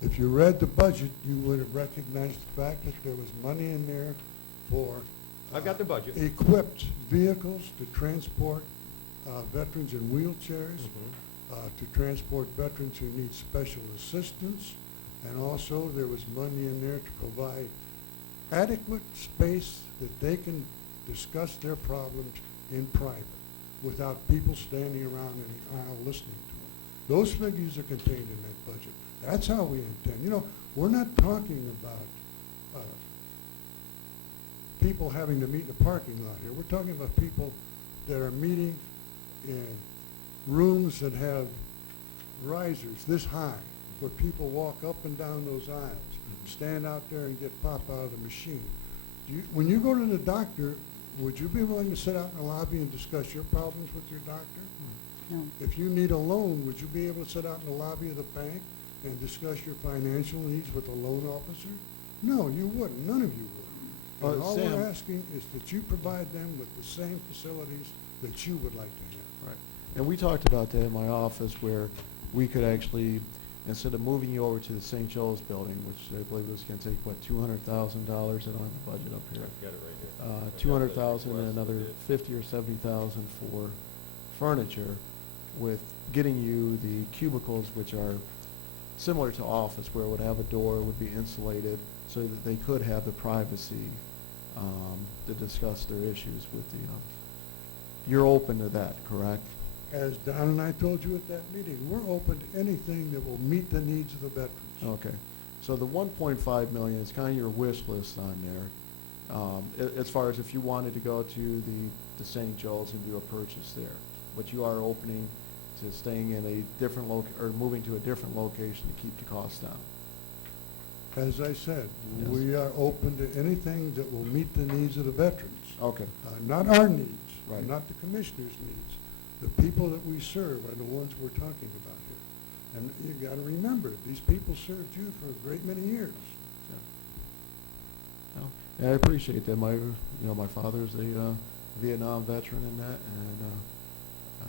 If you read the budget, you would have recognized the fact that there was money in there for I've got the budget. equipped vehicles to transport veterans in wheelchairs, to transport veterans who need special assistance, and also there was money in there to provide adequate space that they can discuss their problems in private without people standing around in the aisle listening to them. Those figures are contained in that budget. That's how we intend. You know, we're not talking about people having to meet in a parking lot here. We're talking about people that are meeting in rooms that have risers this high, where people walk up and down those aisles, stand out there and get pop out of the machine. When you go to the doctor, would you be willing to sit out in the lobby and discuss your problems with your doctor? No. If you need a loan, would you be able to sit out in the lobby of the bank and discuss your financial needs with the loan officer? No, you wouldn't. None of you would. And all Sam- we're asking is that you provide them with the same facilities that you would like to have. Right. And we talked about that in my office where we could actually, instead of moving you over to the St. Joe's building, which I believe was gonna take, what, $200,000? I don't have the budget up here. I've got it right here. I've got the 200,000 and request another bid. 50 or 70,000 for furniture, with getting you the cubicles, which are similar to office, where it would have a door, would be insulated, so that they could have the privacy to discuss their issues with the. You're open to that, correct? As Don and I told you at that meeting, we're open to anything that will meet the needs of the veterans. Okay. So the 1.5 million is kind of your wish list on there, as far as if you wanted to go to the St. Joe's and do a purchase there. But you are opening to staying in a different or moving to a different location to keep the costs down. As I said, Yes. we are open to anything that will meet the needs of the veterans. Okay. Not our needs, Right. not the commissioner's needs. The people that we serve are the ones we're talking about here. And you gotta remember, these people served you for a great many years. Well, yeah, I appreciate that. My father's a Vietnam veteran in that, and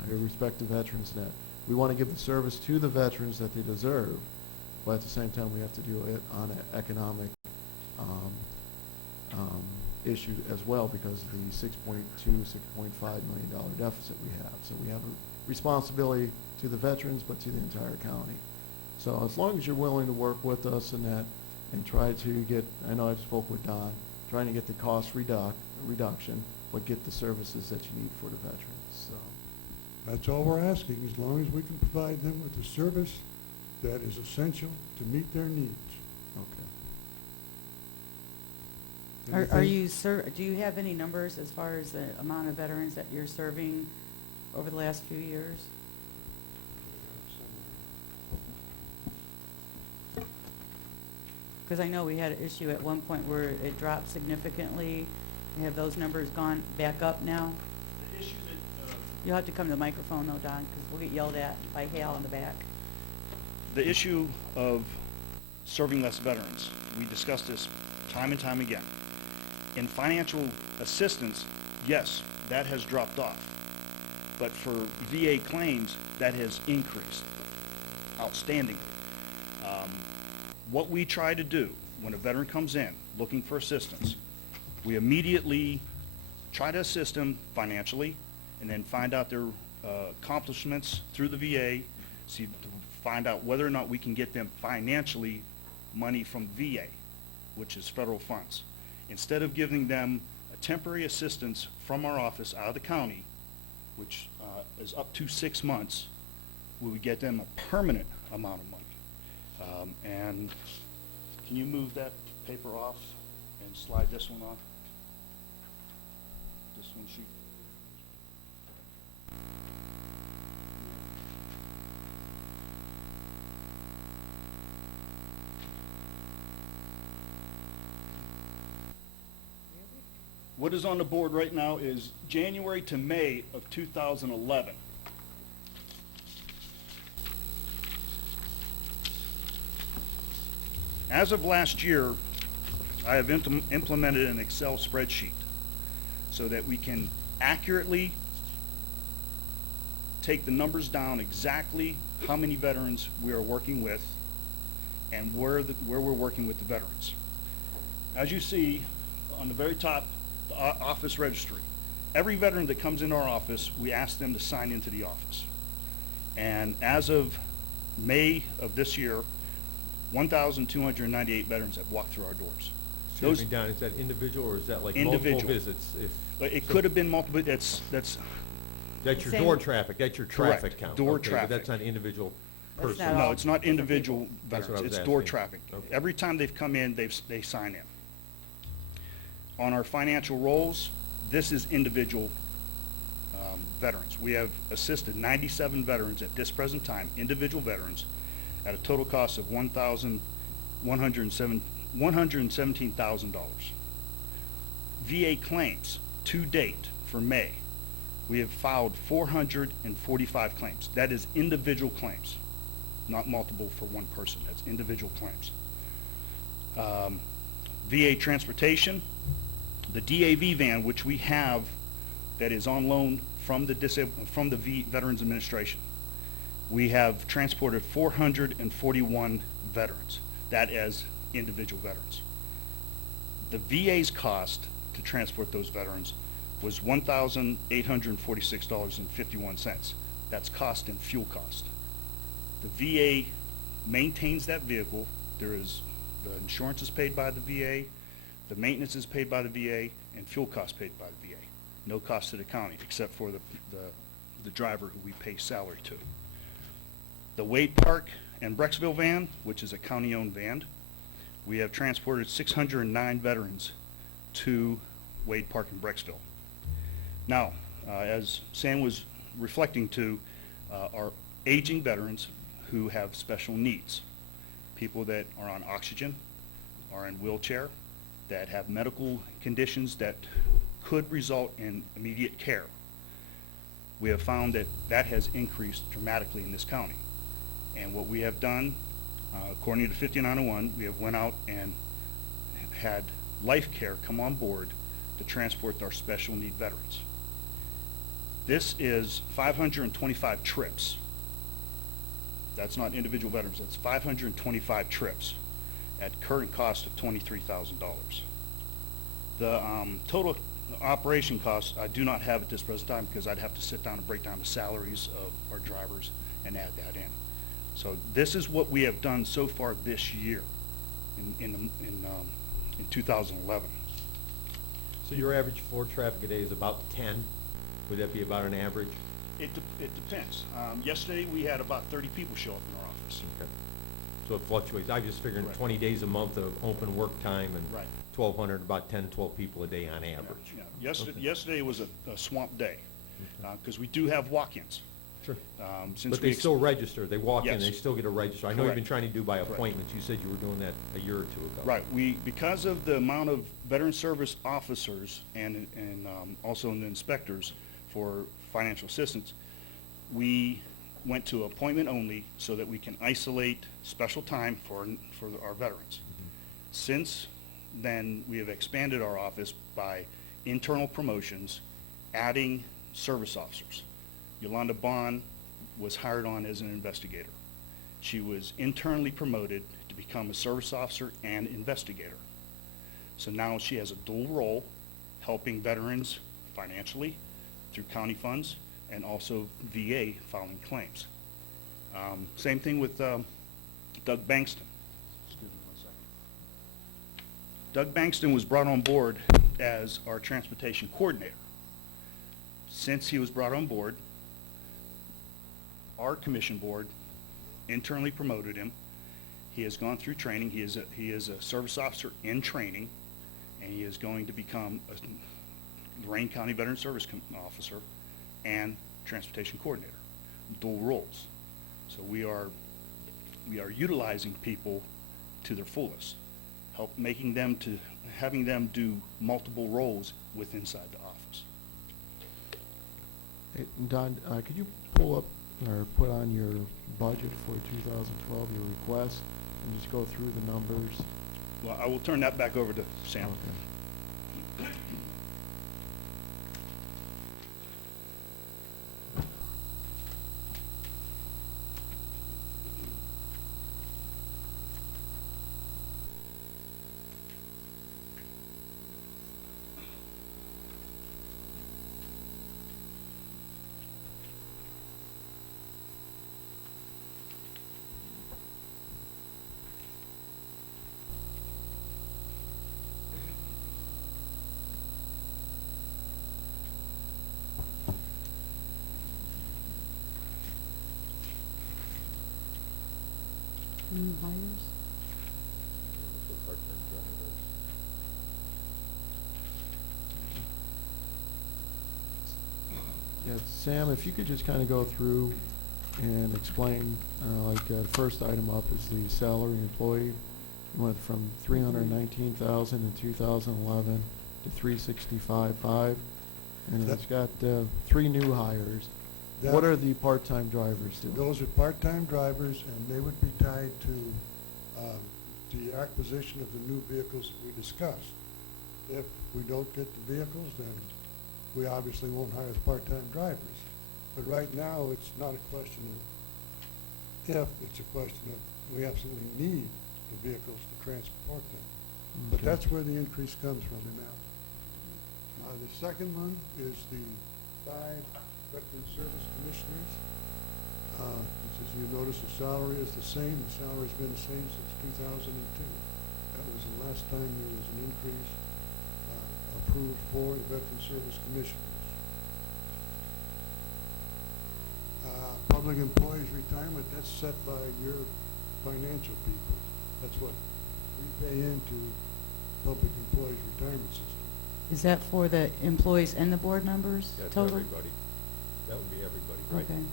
I respect the veterans in that. We want to give the service to the veterans that they deserve, but at the same time, we have to do it on an economic issue as well, because of the $6.5 million deficit we have. So we have a responsibility to the veterans, but to the entire county. So as long as you're willing to work with us in that and try to get, I know I spoke with Don, trying to get the cost reduction, but get the services that you need for the veterans. So, That's all we're asking, as long as we can provide them with the service that is essential to meet their needs. okay. Are you, do you have any numbers as far as the amount of veterans that you're serving over the last few years? Because I know we had an issue at one point where it dropped significantly. Have those numbers gone back up now? The issue that, You'll have to come to the microphone though, Don, because we'll get yelled at by Hal in the back. the issue of serving less veterans, we discussed this time and time again. In financial assistance, yes, that has dropped off. But for VA claims, that has increased outstandingly. What we try to do when a veteran comes in looking for assistance, we immediately try to assist them financially and then find out their accomplishments through the VA, see, to find out whether or not we can get them financially money from VA, which is federal funds. Instead of giving them a temporary assistance from our office out of the county, which is up to 6 months, we would get them a permanent amount of money. And can you move that paper off and slide this one off? This one sheet. What is on the board right now is January to May of 2011. As of last year, I have implemented an Excel spreadsheet so that we can accurately take the numbers down exactly how many veterans we are working with and where we're working with the veterans. As you see on the very top, the office registry, every veteran that comes into our office, we ask them to sign into the office. And as of May of this year, 1,298 veterans have walked through our doors. Excuse me, Don, is that individual or is that like Individual. multiple visits? It could have been multiple, that's That's your Same- door traffic, that's your traffic Correct, count. door Okay, but that's traffic. not individual That's person. not No, all it's not different individual people. That's what I veterans, was it's door asking. traffic. Okay. Every time they've come in, they sign in. On our financial rolls, this is individual veterans. We have assisted 97 veterans at this present time, individual veterans, at a total cost of $117,000. VA claims, to date, for May, we have filed 445 claims. That is individual claims, not multiple for one person. That's individual claims. VA transportation, the DAV van, which we have that is on loan from the Veterans Administration. We have transported 441 veterans, that as individual veterans. The VA's cost to transport those veterans was $1,846.51. That's cost and fuel cost. The VA maintains that vehicle. The insurance is paid by the VA, the maintenance is paid by the VA, and fuel costs paid by the VA. No cost to the county, except for the driver who we pay salary to. The Wade Park and Brecksville van, which is a county-owned van, we have transported 609 veterans to Wade Park and Brecksville. Now, as Sam was reflecting to, our aging veterans who have special needs, people that are on oxygen, are in wheelchair, that have medical conditions that could result in immediate care. We have found that that has increased dramatically in this county. And what we have done, according to 5901, we have went out and had Life Care come on board to transport our special need veterans. This is 525 trips. That's not individual veterans, that's 525 trips at current cost of $23,000. The total operation costs I do not have at this present time because I'd have to sit down and break down the salaries of our drivers and add that in. So this is what we have done so far this year in 2011. So your average floor traffic a day is about 10? Would that be about an average? It depends. Yesterday we had about 30 people show up in our office. Okay. So it fluctuates. I just figured Right. 20 days a month of open work time and Right. 1,200, about 10, 12 people a day on average. Yeah. Yesterday, Okay. yesterday was a swamp day because we do have walk-ins. Sure. Since But they still register. They walk in, Yes. they still get a register. I know you've Correct. been trying to do by Correct. appointments. You said you were doing that a year or two ago. Right, because of the amount of veteran service officers and also the inspectors for financial assistance, we went to appointment only so that we can isolate special time for our veterans. Since then, we have expanded our office by internal promotions, adding service officers. Yolanda Bond was hired on as an investigator. She was internally promoted to become a service officer and investigator. So now she has a dual role, helping veterans financially through county funds and also VA filing claims. Same thing with Doug Bankston. Excuse me 1 second. Doug Bankston was brought on board as our transportation coordinator. Since he was brought on board, our commission board internally promoted him. He has gone through training. He is a service officer in training, and he is going to become a Lorain County Veteran Service Officer and transportation coordinator, dual roles. So we are utilizing people to their fullest, having them do multiple roles inside the office. Hey, Don, could you pull up or put on your budget for 2012, your request, and just go through the numbers? Well, I will turn that back over to Sam. Okay. New hires? Yeah, Sam, if you could just kind of go through and explain, the first item up is the salary employee. You went from $319,000 in 2011 to 365.5, and That- it's got 3 new hires. That- What are the part-time drivers doing? Those are part-time drivers, and they would be tied to the acquisition of the new vehicles that we discussed. If we don't get the vehicles, then we obviously won't hire the part-time drivers. But right now, it's not a question of if, it's a question of we absolutely need the vehicles to transport them. But Okay. that's where the increase comes from in that. The second one is the 5 veteran service commissioners. As you notice, the salary is the same. The salary's been the same since 2002. That was the last time there was an increase approved for the veteran service commissioners. Public employees retirement, that's set by your financial people. That's what we pay into public employees retirement system. Is that for the employees and the board members That's total? everybody. That would be everybody, right? Okay.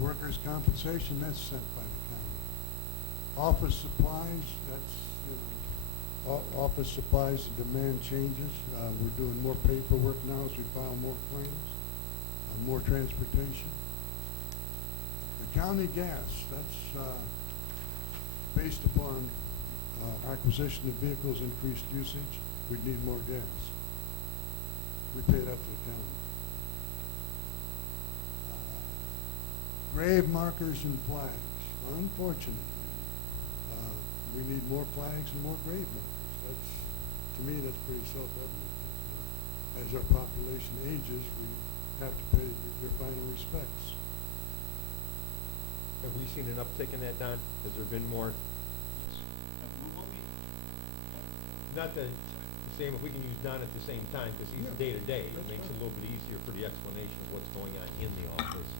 Workers' compensation, that's set by the county. Office supplies, that's, office supplies, the demand changes. We're doing more paperwork now as we file more claims, more transportation. The county gas, that's based upon acquisition of vehicles, increased usage, we'd need more gas. We pay that to the county. Grave markers and flags. Unfortunately, we need more flags and more grave markers. That's, to me, that's pretty self-evident. As our population ages, we have to pay their final respects. Have we seen an uptick in that, Don? Has there been more? Not the same, if we can use Don at the same time, because he's Yeah, day to day, it that's makes it a fine. little bit easier for the explanation of what's going on in the office.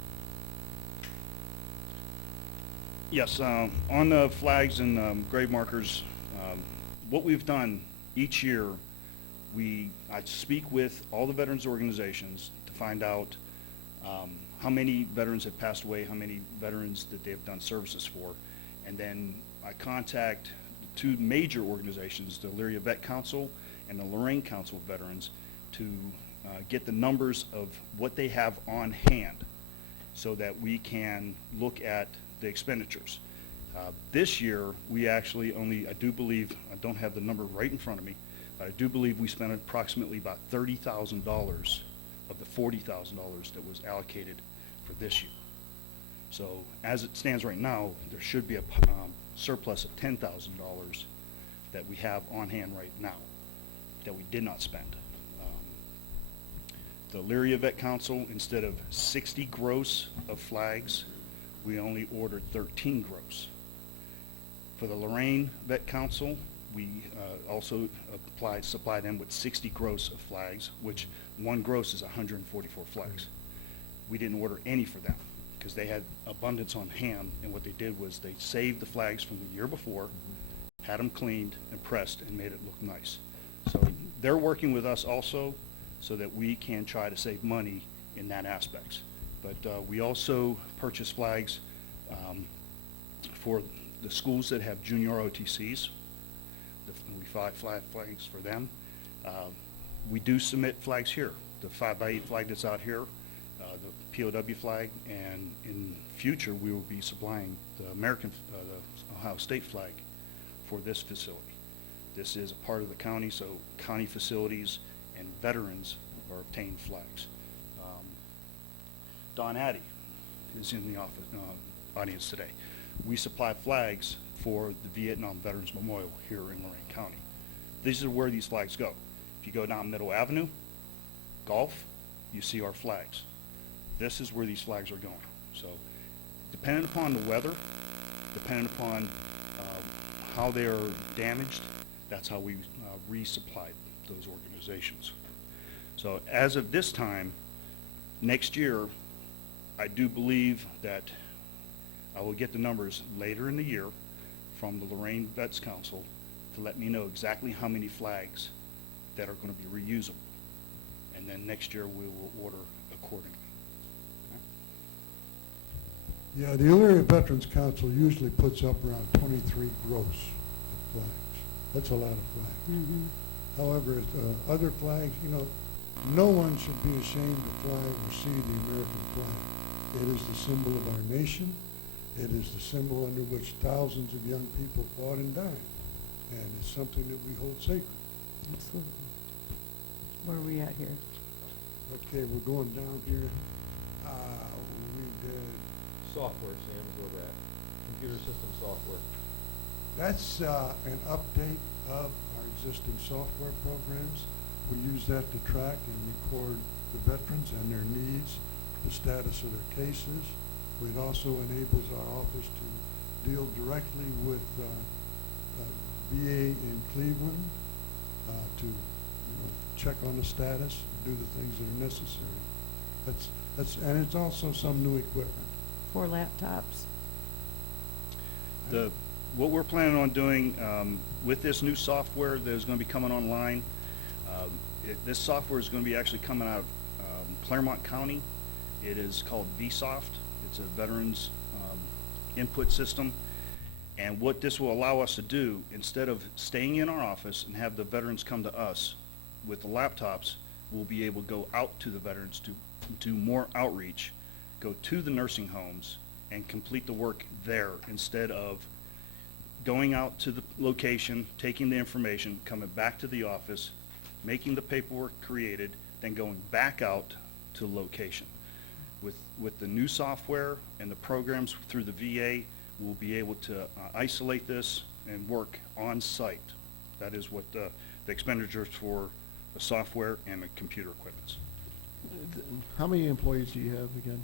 Yes, on the flags and grave markers, what we've done each year, I speak with all the veterans organizations to find out how many veterans have passed away, how many veterans that they've done services for, and then I contact 2 major organizations, the Elyria Vet Council and the Lorain Council of Veterans, to get the numbers of what they have on hand so that we can look at the expenditures. This year, we actually only, I do believe, I don't have the number right in front of me, but I do believe we spent approximately about $30,000 of the $40,000 that was allocated for this year. So as it stands right now, there should be a surplus of $10,000 that we have on hand right now that we did not spend. The Elyria Vet Council, instead of 60 gross of flags, we only ordered 13 gross. For the Lorain Vet Council, we also supply them with 60 gross of flags, which 1 gross is 144 flags. We didn't order any for them because they had abundance on hand, and what they did was they saved the flags from the year before, had them cleaned and pressed and made it look nice. So they're working with us also so that we can try to save money in that aspect. But we also purchase flags for the schools that have junior OTCs. We buy flags for them. We do submit flags here. The 5x8 flag that's out here, the POW flag, and in future we will be supplying the the Ohio State flag for this facility. This is a part of the county, so county facilities and veterans are obtained flags. Don Addy is in the office, audience today. We supply flags for the Vietnam Veterans Memorial here in Lorain County. These are where these flags go. If you go down Middle Avenue, Gulf, you see our flags. This is where these flags are going. So depending upon the weather, depending upon how they are damaged, that's how we resupply those organizations. So as of this time, next year, I do believe that I will get the numbers later in the year from the Lorain Vets Council to let me know exactly how many flags that are going to be reusable. And then next year we will order accordingly. Okay? Yeah, the Elyria Veterans Council usually puts up around 23 gross of flags. That's a lot of flags. Mm-hmm. However, other flags, you know, no one should be ashamed to fly or see the American flag. It is the symbol of our nation. It is the symbol under which thousands of young people fought and died. And it's something that we hold sacred. Absolutely. Where are we at here? Okay, we're going down here. We did, Software, Sam, go back. Computer system software. that's an update of our existing software programs. We use that to track and record the veterans and their needs, the status of their cases. It also enables our office to deal directly with VA in Cleveland to check on the status, do the things that are necessary. And it's also some new equipment. 4 laptops. What we're planning on doing with this new software that is going to be coming online, this software is going to be actually coming out of Claremont County. It is called VSoft. It's a veterans input system. And what this will allow us to do, instead of staying in our office and have the veterans come to us with the laptops, we'll be able to go out to the veterans to do more outreach, go to the nursing homes and complete the work there instead of going out to the location, taking the information, coming back to the office, making the paperwork created, then going back out to the location. With the new software and the programs through the VA, we'll be able to isolate this and work on site. That is what the expenditures for the software and the computer equipment. How many employees do you have again?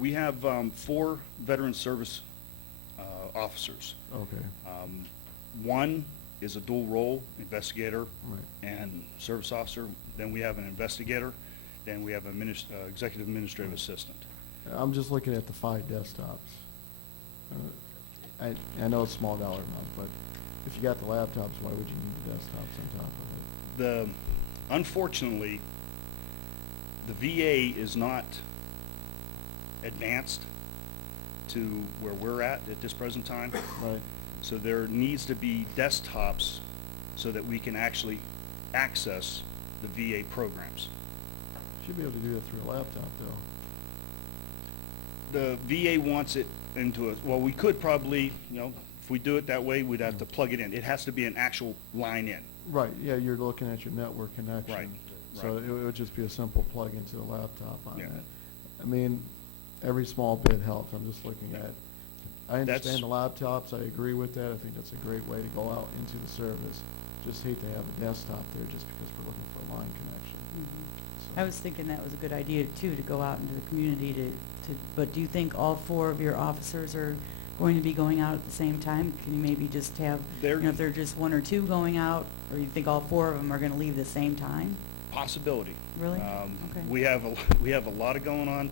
We have 4 veteran service officers. Okay, One is a dual role, investigator right. and service officer. Then we have an investigator. Then we have an executive administrative assistant. I'm just looking at the 5 desktops. I know it's a small dollar amount, but if you got the laptops, why would you need the desktops on top of it? Unfortunately, the VA is not advanced to where we're at this present time. Right. So there needs to be desktops so that we can actually access the VA programs. Should be able to do it through a laptop, though. The VA wants it into well, we could probably, if we do it that way, we'd have to plug it in. It has to be an actual line in. Right, yeah, you're looking at your network connection. Right, So right. it would just be a simple plug into the laptop on Yeah. that. I mean, every small bit helps. I'm just looking at, I understand the laptops, I agree with that. I think that's a great way to go out into the service. Just hate to have a desktop there just because we're looking for a line connection. So- I was thinking that was a good idea too, to go out into the community but do you think all 4 of your officers are going to be going out at the same time? Can you maybe just have, if they're just 1 or 2 going out, or you think all 4 of them are gonna leave the same time? Possibility. Really? Okay. We have a lot of going on.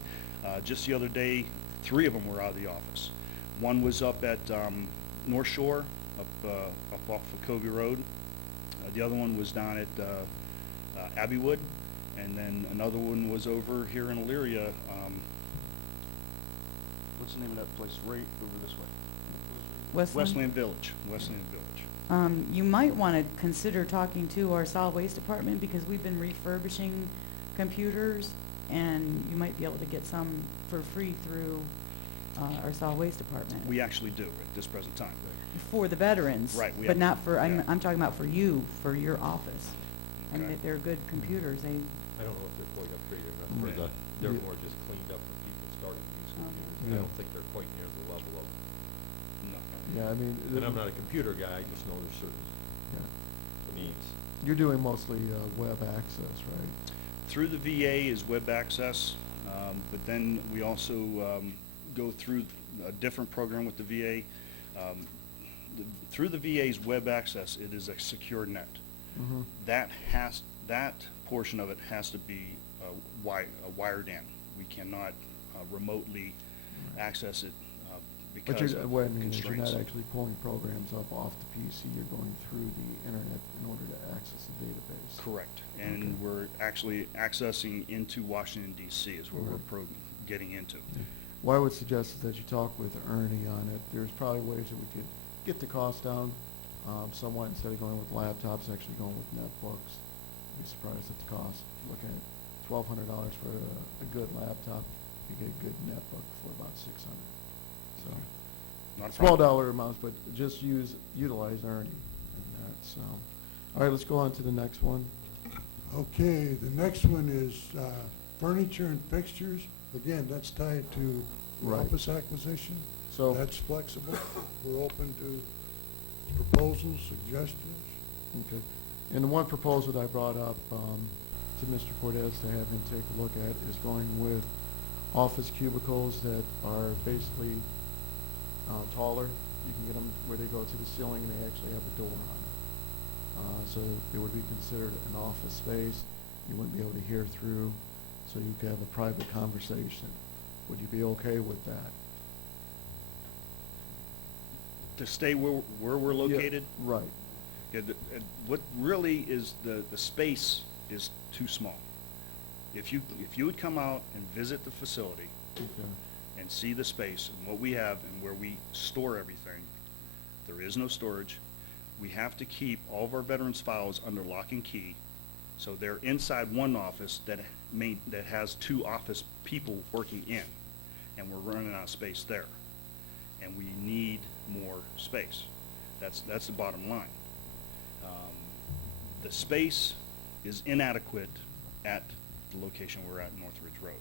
Just the other day, 3 of them were out of the office. One was up at North Shore, up off of Covey Road. The other one was down at Abbeywood, and then another one was over here in Elyria. What's the name of that place? Right over this way. Westland Village. Westland Village. You might want to consider talking to our solid waste department, because we've been refurbishing computers, and you might be able to get some for free through our solid waste department. We actually do at this present time. For the veterans. Right, we But have- not for, yeah. I'm talking about for you, for your office. I mean, Okay. they're good computers, I don't know if they're quite upgraded enough for Yeah. they're more just cleaned up for people starting to use computers. I Yeah. don't think they're quite near the level of, No. Yeah, I mean. and I'm not a computer guy, I just know there's certain Yeah. needs. You're doing mostly web access, right? Through the VA is web access, but then we also go through a different program with the VA. Through the VA's web access, it is a secure net. Mm-hmm. That portion of it has to be wired in. We cannot remotely access it But because you're, of what I mean is you're constraints. not actually pulling programs up off the PC, you're going through the internet in order to access the database. Correct, and Okay. we're actually accessing into Washington DC is where Right. we're getting into. Yeah. What I would suggest is that you talk with Ernie on it. There's probably ways that we could get the cost down somewhat, instead of going with laptops, actually going with netbooks. You'd be surprised at the cost. Looking at $1,200 for a good laptop, you get a good netbook for about $600. So, Not a small problem. dollar amounts, but just utilize Ernie. And that's, all right, let's go on to the next one. Okay, the next one is furniture and fixtures. Again, that's tied to the Right. office acquisition. So, That's flexible. We're open to proposals, suggestions. okay. And the one proposal that I brought up to Mr. Cortez to have him take a look at is going with office cubicles that are basically taller. You can get them where they go to the ceiling and they actually have a door on it. So it would be considered an office space. You wouldn't be able to hear through, so you could have a private conversation. Would you be okay with that? To stay where we're Yeah, located, right. yeah, what really is the space is too small. If you would come out and visit the facility Okay. and see the space and what we have and where we store everything, there is no storage. We have to keep all of our veterans' files under lock and key, so they're inside one office that has two office people working in, and we're running out of space there, and we need more space. That's the bottom line. The space is inadequate at the location we're at, Northridge Road.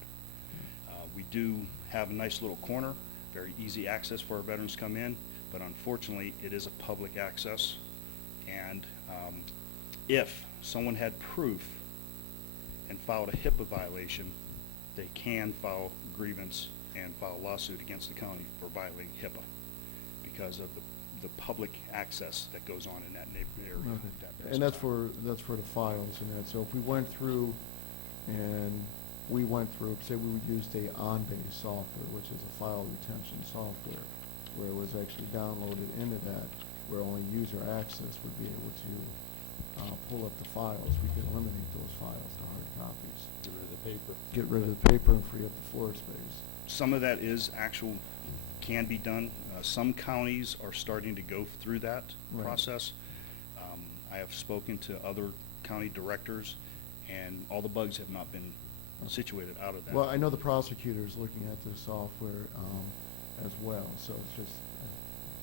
We do have a nice little corner, very easy access for our veterans to come in, but unfortunately, it is a public access. And if someone had proof and filed a HIPAA violation, they can file grievance and file a lawsuit against the county for violating HIPAA because of the public access that goes on in that area. Okay. at that And that's present for the files and that. So if we went through and say we used a on-base software, which is a file retention software, where it was actually downloaded into that, where only user access would be able to pull up the files, we could eliminate those files to hard copies. Get rid of the paper. Get rid of the paper and free up the floor space. Some of that can be done. Some counties are starting to go through that Right. process. I have spoken to other county directors, and all the bugs have not been situated out of that. Well, I know the prosecutor's looking at the software as well, so it's just,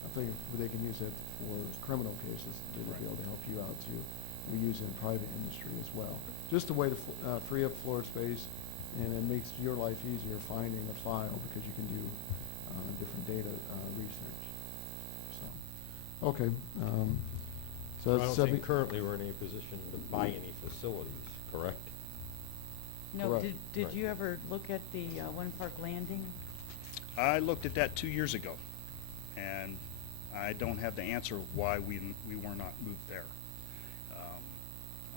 I think they can use it for criminal cases. They would be Right. able to help you out too. We use it in private industry as well. Just a way to free up floor space, and it makes your life easier finding a file because you can do different data research. So, okay. So I that's don't think currently we're in a position to buy any facilities, correct? No, Correct. did Right. you ever look at the One Park Landing? I looked at that 2 years ago, and I don't have the answer of why we were not moved there.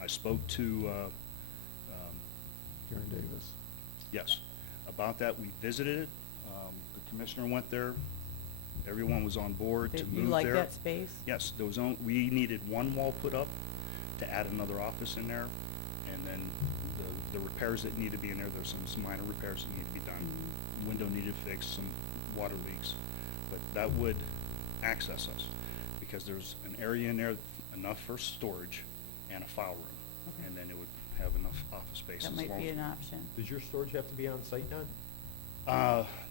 I spoke to, Karen Davis. yes, about that. We visited it. The commissioner went there. Everyone was on board to Did move you like there. that space? Yes, we needed one wall put up to add another office in there, and then the repairs that need to be in there, there's some minor repairs that need to be done. Mhm. Window needed fixed, some water leaks, but that would access us, because there's an area in there enough for storage and a file room, Okay. and then it would have enough office space. That as might long be as- an option. Does your storage have to be on site, Don?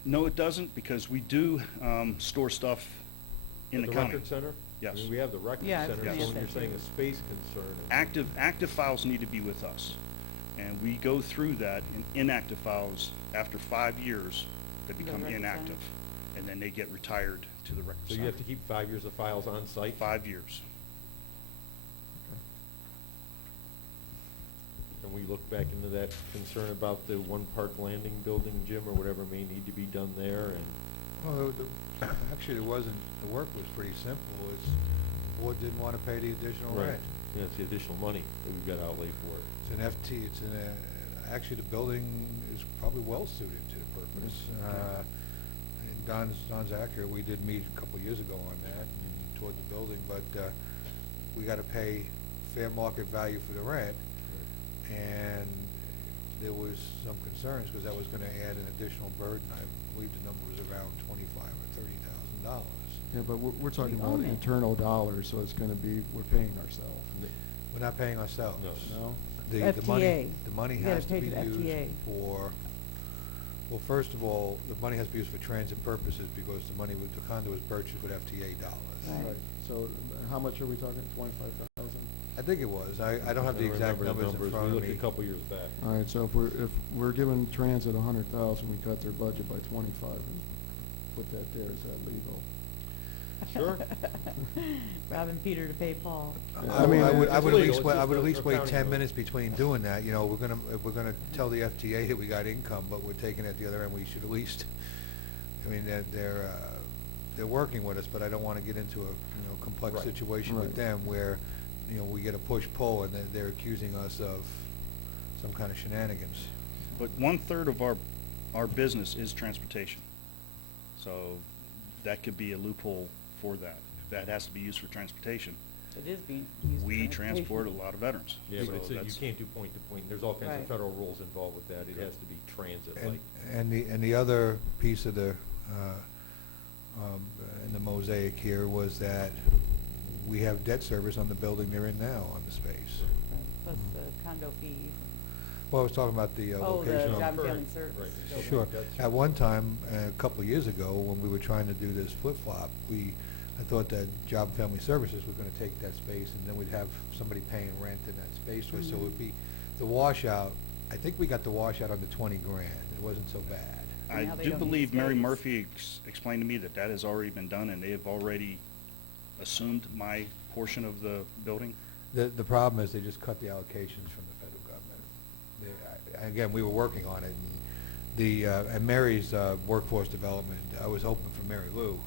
No, it doesn't, because we do store stuff in At the county. record center? Yes. I mean, we have the record Yeah, I center, was so gonna when you're say saying that a space concern. Active files need to be with us, and we go through that. And inactive files, after 5 years, they The become record inactive, and then they get retired to the record So center. you have to keep 5 years of files on site? 5 years. And we look back into that concern about the One Park Landing building, Jim, or whatever may need to be done there, and Well, actually, it wasn't, the work was pretty simple. It's, the board didn't want to pay the additional Right. rent. Yeah, it's the additional money that we've got outlay for it. It's an FT, actually, the building is probably well suited to the purpose. And Don's accurate, we did meet a couple of years ago on that, and toward the building, but we got to pay fair market value for the rent, and there was some concerns, because that was going to add an additional burden. I believe the number was around $25,000 or $30,000. Yeah, but we're talking We about own it. internal dollars, so it's gonna be, we're paying ourselves. We're not paying ourselves. No. No? The money, FTA. the money You gotta has to pay be to the used FTA. for, well, first of all, the money has to be used for transit purposes because the money with, the condo was purchased with FTA dollars. Right. So how much are we talking, 25,000? I think it was. I don't have the exact remember numbers in front We of looked me. a couple years back. All right, so if we're giving transit 100,000, we cut their budget by 25 and put that there, is that legal? Sure. Robbing Peter to pay Paul. I mean, I would it's at legal. least, It's I just would a at least wait accounting 10 rule. minutes between doing that, you know, if we're gonna tell the FTA that we got income, but we're taking it at the other end, we should at least, I mean, they're working with us, but I don't wanna get into a, complex Right. situation with Right. them where, we get a push-pull and they're accusing us of some kind of shenanigans. But 1/3 of our business is transportation. So that could be a loophole for that. If that has to be used for transportation. It is being used for We transportation. transport a lot of veterans. Yeah, but So it's, you that's- can't do point to point. There's all kinds Right. of federal rules involved with that. It has to be transit, And, like. and the other piece of the, in the mosaic here was that we have debt service on the building they're in now on the space. Right, plus the condo fees. Well, I was talking about the Oh, the location. job and family current, service. right. building. Sure. That's- At one time, a couple of years ago, when we were trying to do this flip-flop, I thought that Job and Family Services was gonna take that space, and then we'd have somebody paying rent in that space, so it would be, the washout, I think we got the washout under 20 grand. It wasn't so bad. I Now they do don't need believe Mary space. Murphy explained to me that that has already been done and they have already assumed my portion of the building. The problem is they just cut the allocations from the federal government. Again, we were working on it, and Mary's workforce development, I was hoping for Mary Lou,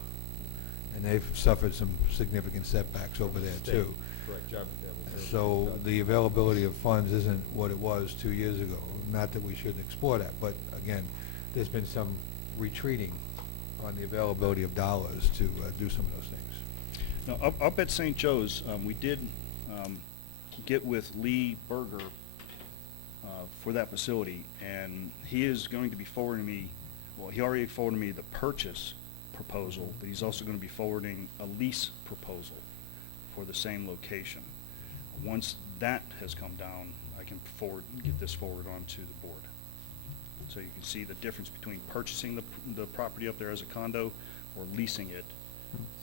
and they've suffered some significant setbacks over there State, too. Correct, job and family services. So the availability of funds isn't what it was 2 years ago. Not that we shouldn't explore that, but again, there's been some retreating on the availability of dollars to do some of those things. Now, up at St. Joe's, we did get with Lee Berger for that facility, and he is going to be forwarding me, well, he already forwarded me the purchase proposal, but he's also going to be forwarding a lease proposal for the same location. Once that has come down, I can get this forward onto the board. So you can see the difference between purchasing the property up there as a condo or leasing it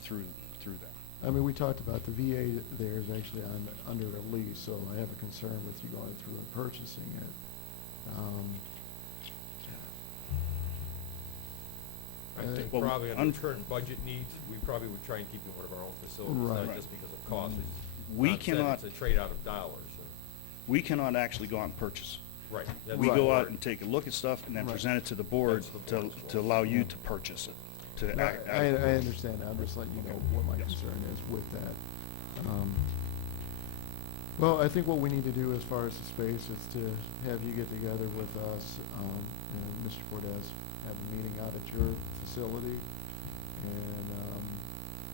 through them. I mean, we talked about the VA there is actually under a lease, so I have a concern with you going through and purchasing it. I think Well, probably under current budget needs, we probably would try and keep it in one of our own facilities, Right. not just because of cost. It's We not said cannot- It's a trade out of dollars. We cannot actually go out and purchase. Right. that's We the go board. out and take a look at stuff and then Right. present it to the board That's the to board's to role. allow you to purchase it, to No, act. I understand that. I'm just letting you know what my Yes. concern is with that. Well, I think what we need to do as far as the space is to have you get together with us, and Mr. Cortez, have a meeting out at your facility, and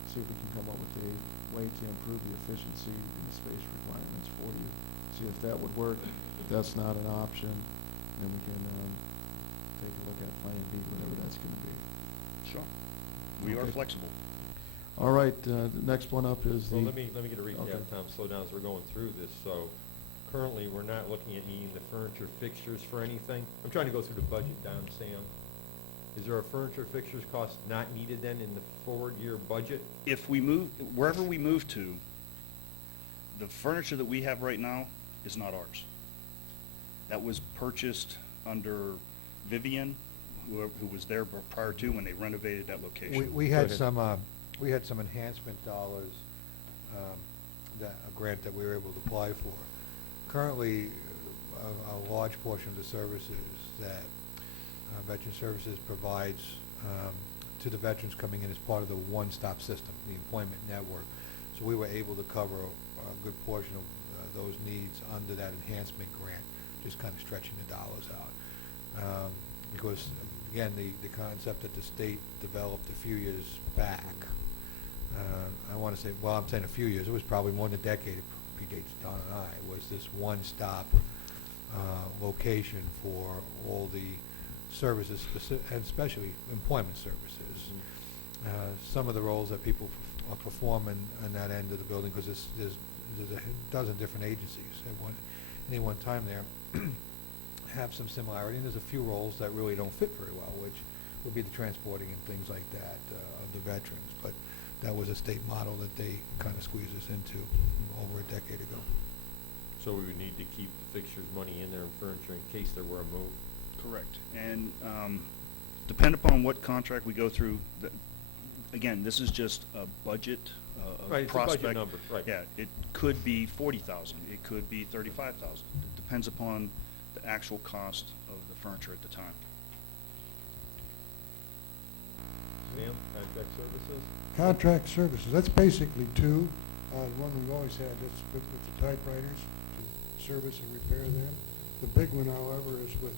see if we can come up with a way to improve the efficiency and the space requirements for you. See if that would work. If that's not an option, then we can take a look at Plan B, whatever that's going to be. Sure. We are Okay. flexible. All right, the next one up is the... Well, let me get a recap, Okay. Tom, slow down as we're going through this. So currently, we're not looking at needing the furniture fixtures for anything. I'm trying to go through the budget down, Sam. Is there a furniture fixtures cost not needed then in the forward year budget? If we move, wherever we move to, the furniture that we have right now is not ours. That was purchased under Vivian, who was there prior to when they renovated that location. We Go had ahead. some enhancement dollars, a grant that we were able to apply for. Currently, a large portion of the services that Veteran Services provides to the veterans coming in as part of the one-stop system, the employment network. So we were able to cover a good portion of those needs under that enhancement grant, just kind of stretching the dollars out. Because, again, the concept that the state developed a few years back, I want to say, well, I'm saying a few years, it was probably more than a decade, it predates Don and I, was this one-stop location for all the services, and especially employment services. some of the roles that people perform in that end of the building, because there's a dozen different agencies at any one time there have some similarity, and there's a few roles that really don't fit very well, which would be the transporting and things like that of the veterans. But that was a state model that they kind of squeezed us into over a decade ago. So we would need to keep the fixtures money in there and furniture in case there were a move? Correct. And depend upon what contract we go through, again, this is just a budget, Right, it's a prospect. budget number, right. Yeah, it could be 40,000, it could be 35,000. It depends upon the actual cost of the furniture at the time. Sam, contract services? Contract services, that's basically two. One we've always had, that's with the typewriters to service and repair them. The big one, however, is with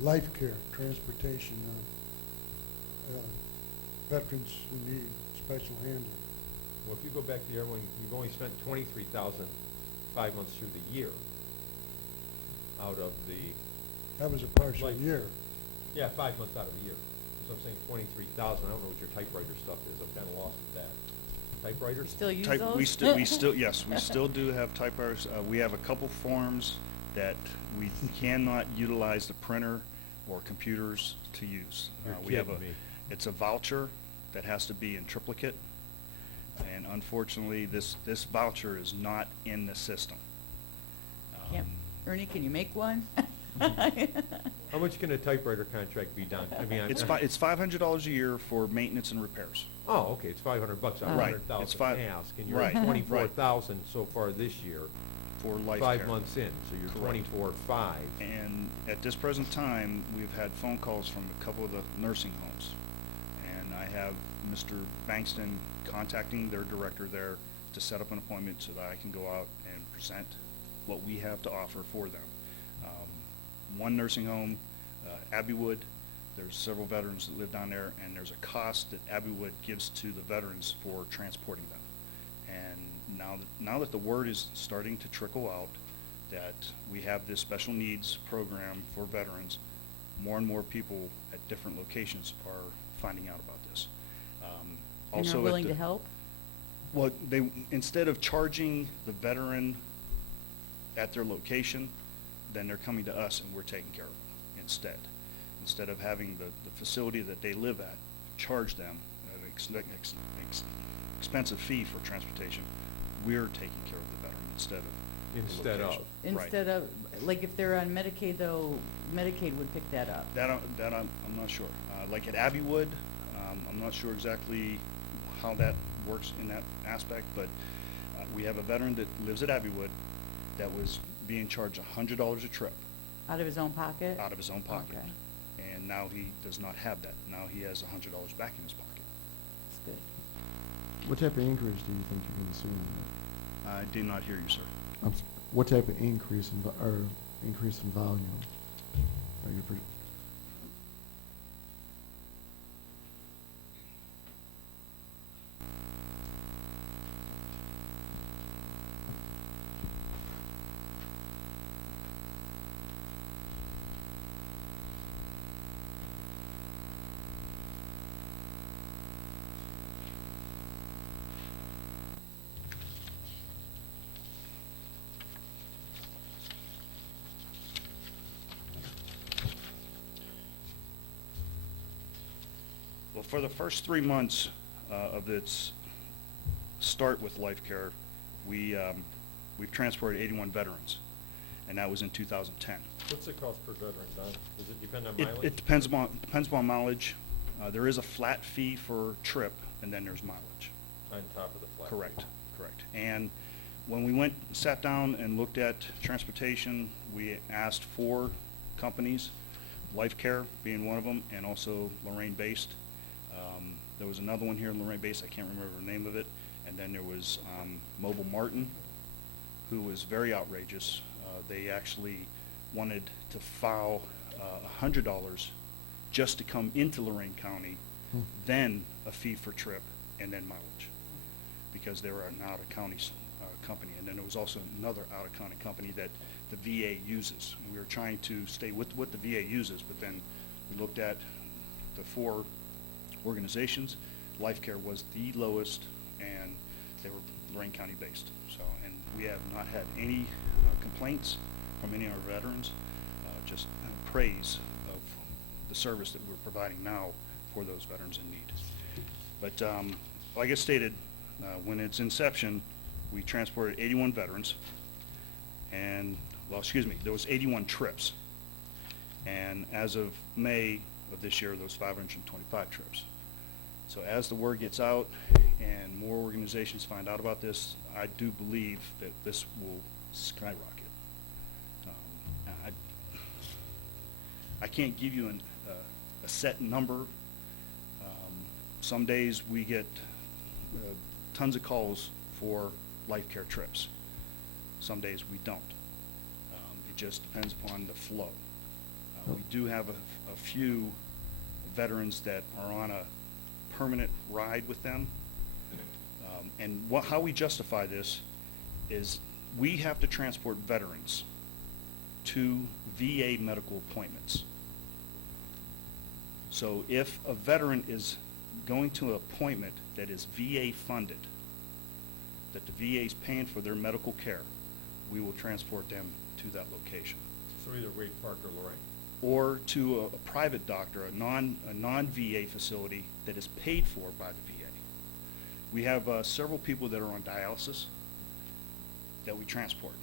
life care, transportation of veterans who need special handling. Well, if you go back to the other one, you've only spent 23,000 5 months through the year out of the, That was a partial Like- year. yeah, 5 months out of the year. So I'm saying 23,000, I don't know what your typewriter stuff is, I'm kinda lost with that. Typewriters? Still use Type- those? we still, yes, we still do have typewriters. We have a couple forms that we cannot utilize the printer or computers to use. You're We have kidding me. It's a voucher that has to be in triplicate, and unfortunately, this voucher is not in the system. Yep. Ernie, can you make one? How much can a typewriter contract be done? I mean, It's $500 a year for maintenance and repairs. Oh, okay, it's $500 out of Right, 100,000 it's five- ask, and you're right, at right. 24,000 so far this year. For life 5 care. months in, so you're Correct. 24.5. And at this present time, we've had phone calls from a couple of the nursing homes. And I have Mr. Bankston contacting their director there to set up an appointment so that I can go out and present what we have to offer for them. One nursing home, Abbeywood, there's several veterans that live down there, and there's a cost that Abbeywood gives to the veterans for transporting them. And now that the word is starting to trickle out that we have this special needs program for veterans, more and more people at different locations are finding out about this. And Also are at willing the- to help? Well, instead of charging the veteran at their location, then they're coming to us and we're taking care of them instead. Instead of having the facility that they live at charge them an expensive fee for transportation, we're taking care of the veteran instead of the Instead of. location. Right. Instead of, like if they're on Medicaid though, Medicaid would pick that up. That I'm not sure. Like at Abbeywood, I'm not sure exactly how that works in that aspect, but we have a veteran that lives at Abbeywood that was being charged $100 a trip Out of his own pocket? out of his own pocket. Okay. And now he does not have that. Now he has $100 back in his pocket. That's good. What type of increase do you think you're gonna see in I did not hear you, sir. that? What type of increase increase in volume are you Well, for the first 3 months of its start with Life Care, we've transported 81 veterans, and that was in 2010. What's the cost per veteran, Don? Does it depend on It mileage? depends upon mileage. There is a flat fee for trip, and then there's mileage. On top of the flat? Correct, correct. And when we sat down and looked at transportation, we asked 4 companies, Life Care being one of them, and also Lorain-based. There was another one here in Lorain-based, I can't remember the name of it, and then there was Mobile Martin, who was very outrageous. They actually wanted to file $100 just to come into Lorain County, then a fee for trip, and then mileage, because they were an out-of-county company. And then there was also another out-of-county company that the VA uses. And we were trying to stay with what the VA uses, but then we looked at the 4 organizations. Life Care was the lowest, and they were Lorain County based. So, and we have not had any complaints from any of our veterans, just praise of the service that we're providing now for those veterans in need. But like I stated, when its inception, we transported 81 veterans, and, well, excuse me, there was 81 trips. And as of May of this year, there was 525 trips. So as the word gets out and more organizations find out about this, I do believe that this will skyrocket. I can't give you a set number. Some days we get tons of calls for Life Care trips. Some days we don't. It just depends upon the flow. We do have a few veterans that are on a permanent ride with them. And how we justify this is we have to transport veterans to VA medical appointments. So if a veteran is going to an appointment that is VA funded, that the VA is paying for their medical care, we will transport them to that location. So either Wade Park or Lorain. Or to a private doctor, a non-VA facility that is paid for by the VA. We have several people that are on dialysis that we transport.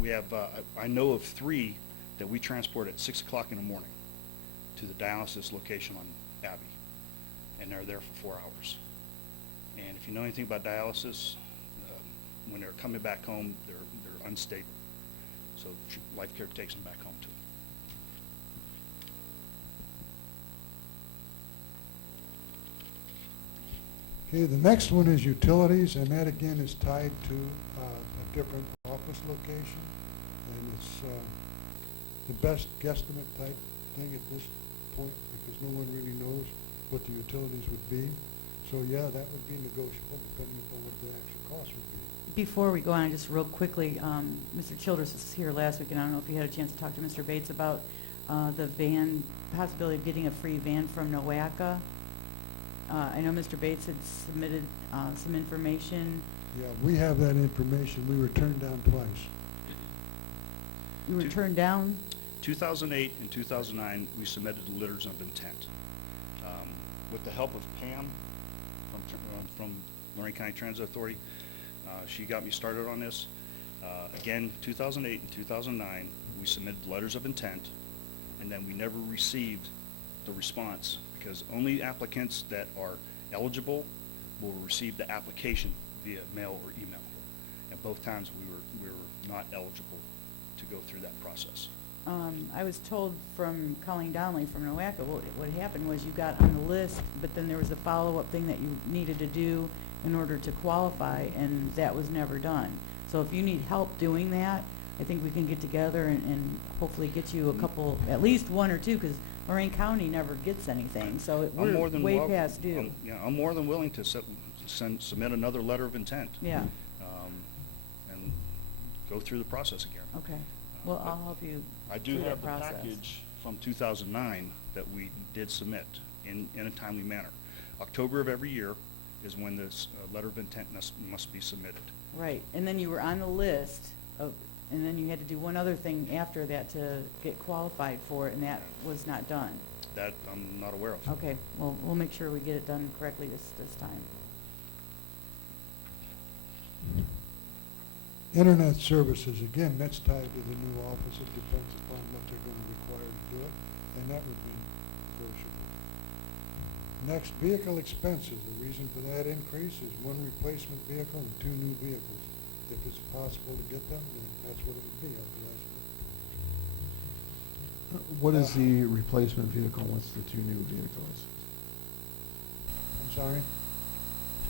We have, I know of 3 that we transport at 6 o'clock in the morning to the dialysis location on Abbey, and they're there for 4 hours. And if you know anything about dialysis, when they're coming back home, they're unstable. So Life Care takes them back home too. Okay, the next one is utilities, and that again is tied to a different office location, and it's the best guesstimate type thing at this point, because no one really knows what the utilities would be. So yeah, that would be negotiable depending upon what the actual cost would be. Before we go on, just real quickly, Mr. Childress was here last week, and I don't know if you had a chance to talk to Mr. Bates about the van, possibility of getting a free van from NOACA. I know Mr. Bates had submitted some information. Yeah, we have that information. We were turned down twice. You were turned down? 2008 and 2009, we submitted letters of intent. With the help of Pam from Lorain County Transit Authority, she got me started on this. Again, 2008 and 2009, we submitted letters of intent, and then we never received the response, because only applicants that are eligible will receive the application via mail or email. And both times we were not eligible to go through that process. I was told from Colleen Donnelly from NOACA, what happened was you got on the list, but then there was a follow-up thing that you needed to do in order to qualify, and that was never done. So if you need help doing that, I think we can get together and hopefully get you a couple, at least 1 or 2, because Lorain County never gets anything, so we're way past due. I'm more than willing to submit another letter of intent. Yeah. And go through the process again. Okay. Well, I'll help you I do through that have the process. package from 2009 that we did submit in a timely manner. October of every year is when this letter of intent must be submitted. Right, and then you were on the list of, and then you had to do one other thing after that to get qualified for it, and that was not done. That I'm not aware of. Okay, well, we'll make sure we get it done correctly this time. Internet services, again, that's tied to the new office. It depends upon what they're going to require to do it, and that would be negotiable. Next, vehicle expenses. The reason for that increase is 1 replacement vehicle and 2 new vehicles. If it's possible to get them, then that's what it would be. Otherwise, What is the replacement vehicle? What's the 2 new vehicles? I'm sorry?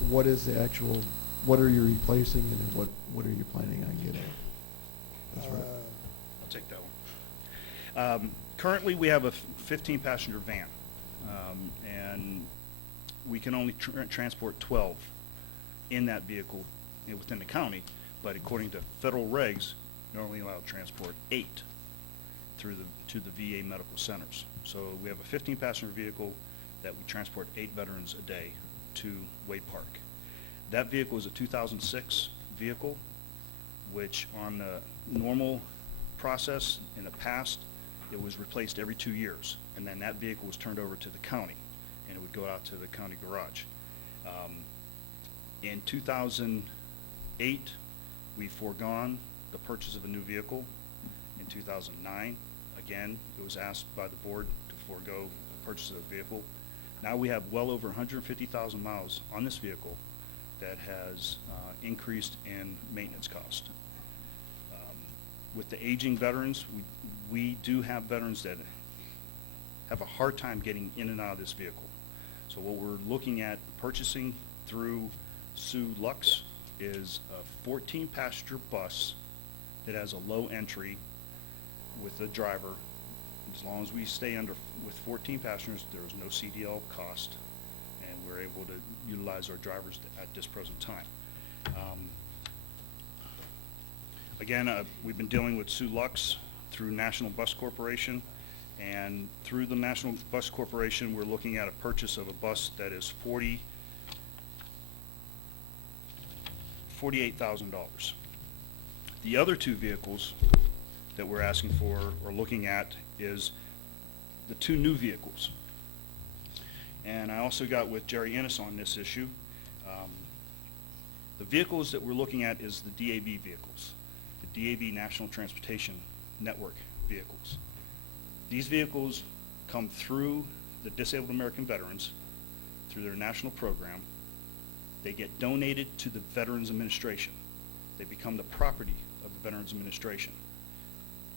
What is the actual, what are you replacing, and then what are you planning on getting? That's right. I'll take that one. Currently, we have a 15-passenger van, and we can only transport 12 in that vehicle within the county, but according to federal regs, you're only allowed to transport 8 to the VA medical centers. So we have a 15-passenger vehicle that we transport 8 veterans a day to Wade Park. That vehicle is a 2006 vehicle, which on the normal process in the past, it was replaced every 2 years, and then that vehicle was turned over to the county, and it would go out to the county garage. In 2008, we foregone the purchase of a new vehicle. In 2009, again, it was asked by the board to forego the purchase of a vehicle. Now we have well over 150,000 miles on this vehicle that has increased in maintenance cost. With the aging veterans, we do have veterans that have a hard time getting in and out of this vehicle. So what we're looking at purchasing through Sue Lux is a 14-passenger bus that has a low entry with a driver. As long as we stay under with 14 passengers, there is no CDL cost, and we're able to utilize our drivers at this present time. Again, we've been dealing with Sue Lux through National Bus Corporation, and through the National Bus Corporation, we're looking at a purchase of a bus that is $48,000. The other 2 vehicles that we're asking for or looking at is the 2 new vehicles. And I also got with Jerry Ennis on this issue. The vehicles that we're looking at is the DAV vehicles, the DAV National Transportation Network vehicles. These vehicles come through the Disabled American Veterans, through their national program. They get donated to the Veterans Administration. They become the property of the Veterans Administration.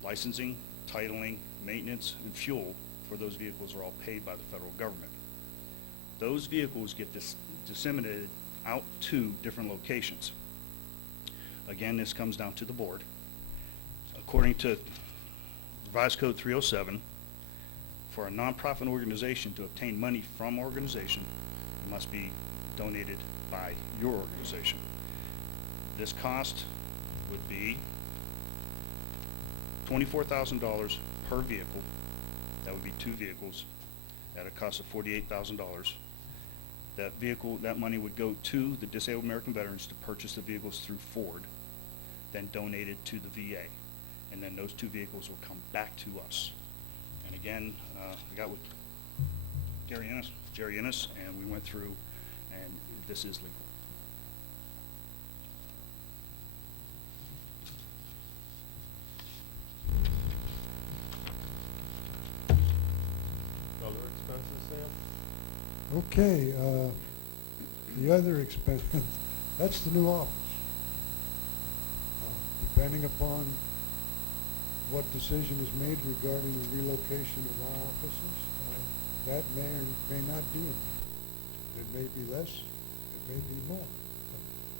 Licensing, titling, maintenance, and fuel for those vehicles are all paid by the federal government. Those vehicles get disseminated out to different locations. Again, this comes down to the board. According to Revised Code 307, for a nonprofit organization to obtain money from organization, it must be donated by your organization. This cost would be $24,000 per vehicle. That would be 2 vehicles at a cost of $48,000. That vehicle, that money would go to the Disabled American Veterans to purchase the vehicles through Ford, then donated to the VA. And then those 2 vehicles will come back to us. And again, I got with Jerry Ennis, and we went through, and this is legal. Other expenses, Sam? Okay, the other expense, that's the new office. Depending upon what decision is made regarding the relocation of our offices, that may or may not be in there. It may be less, it may be more.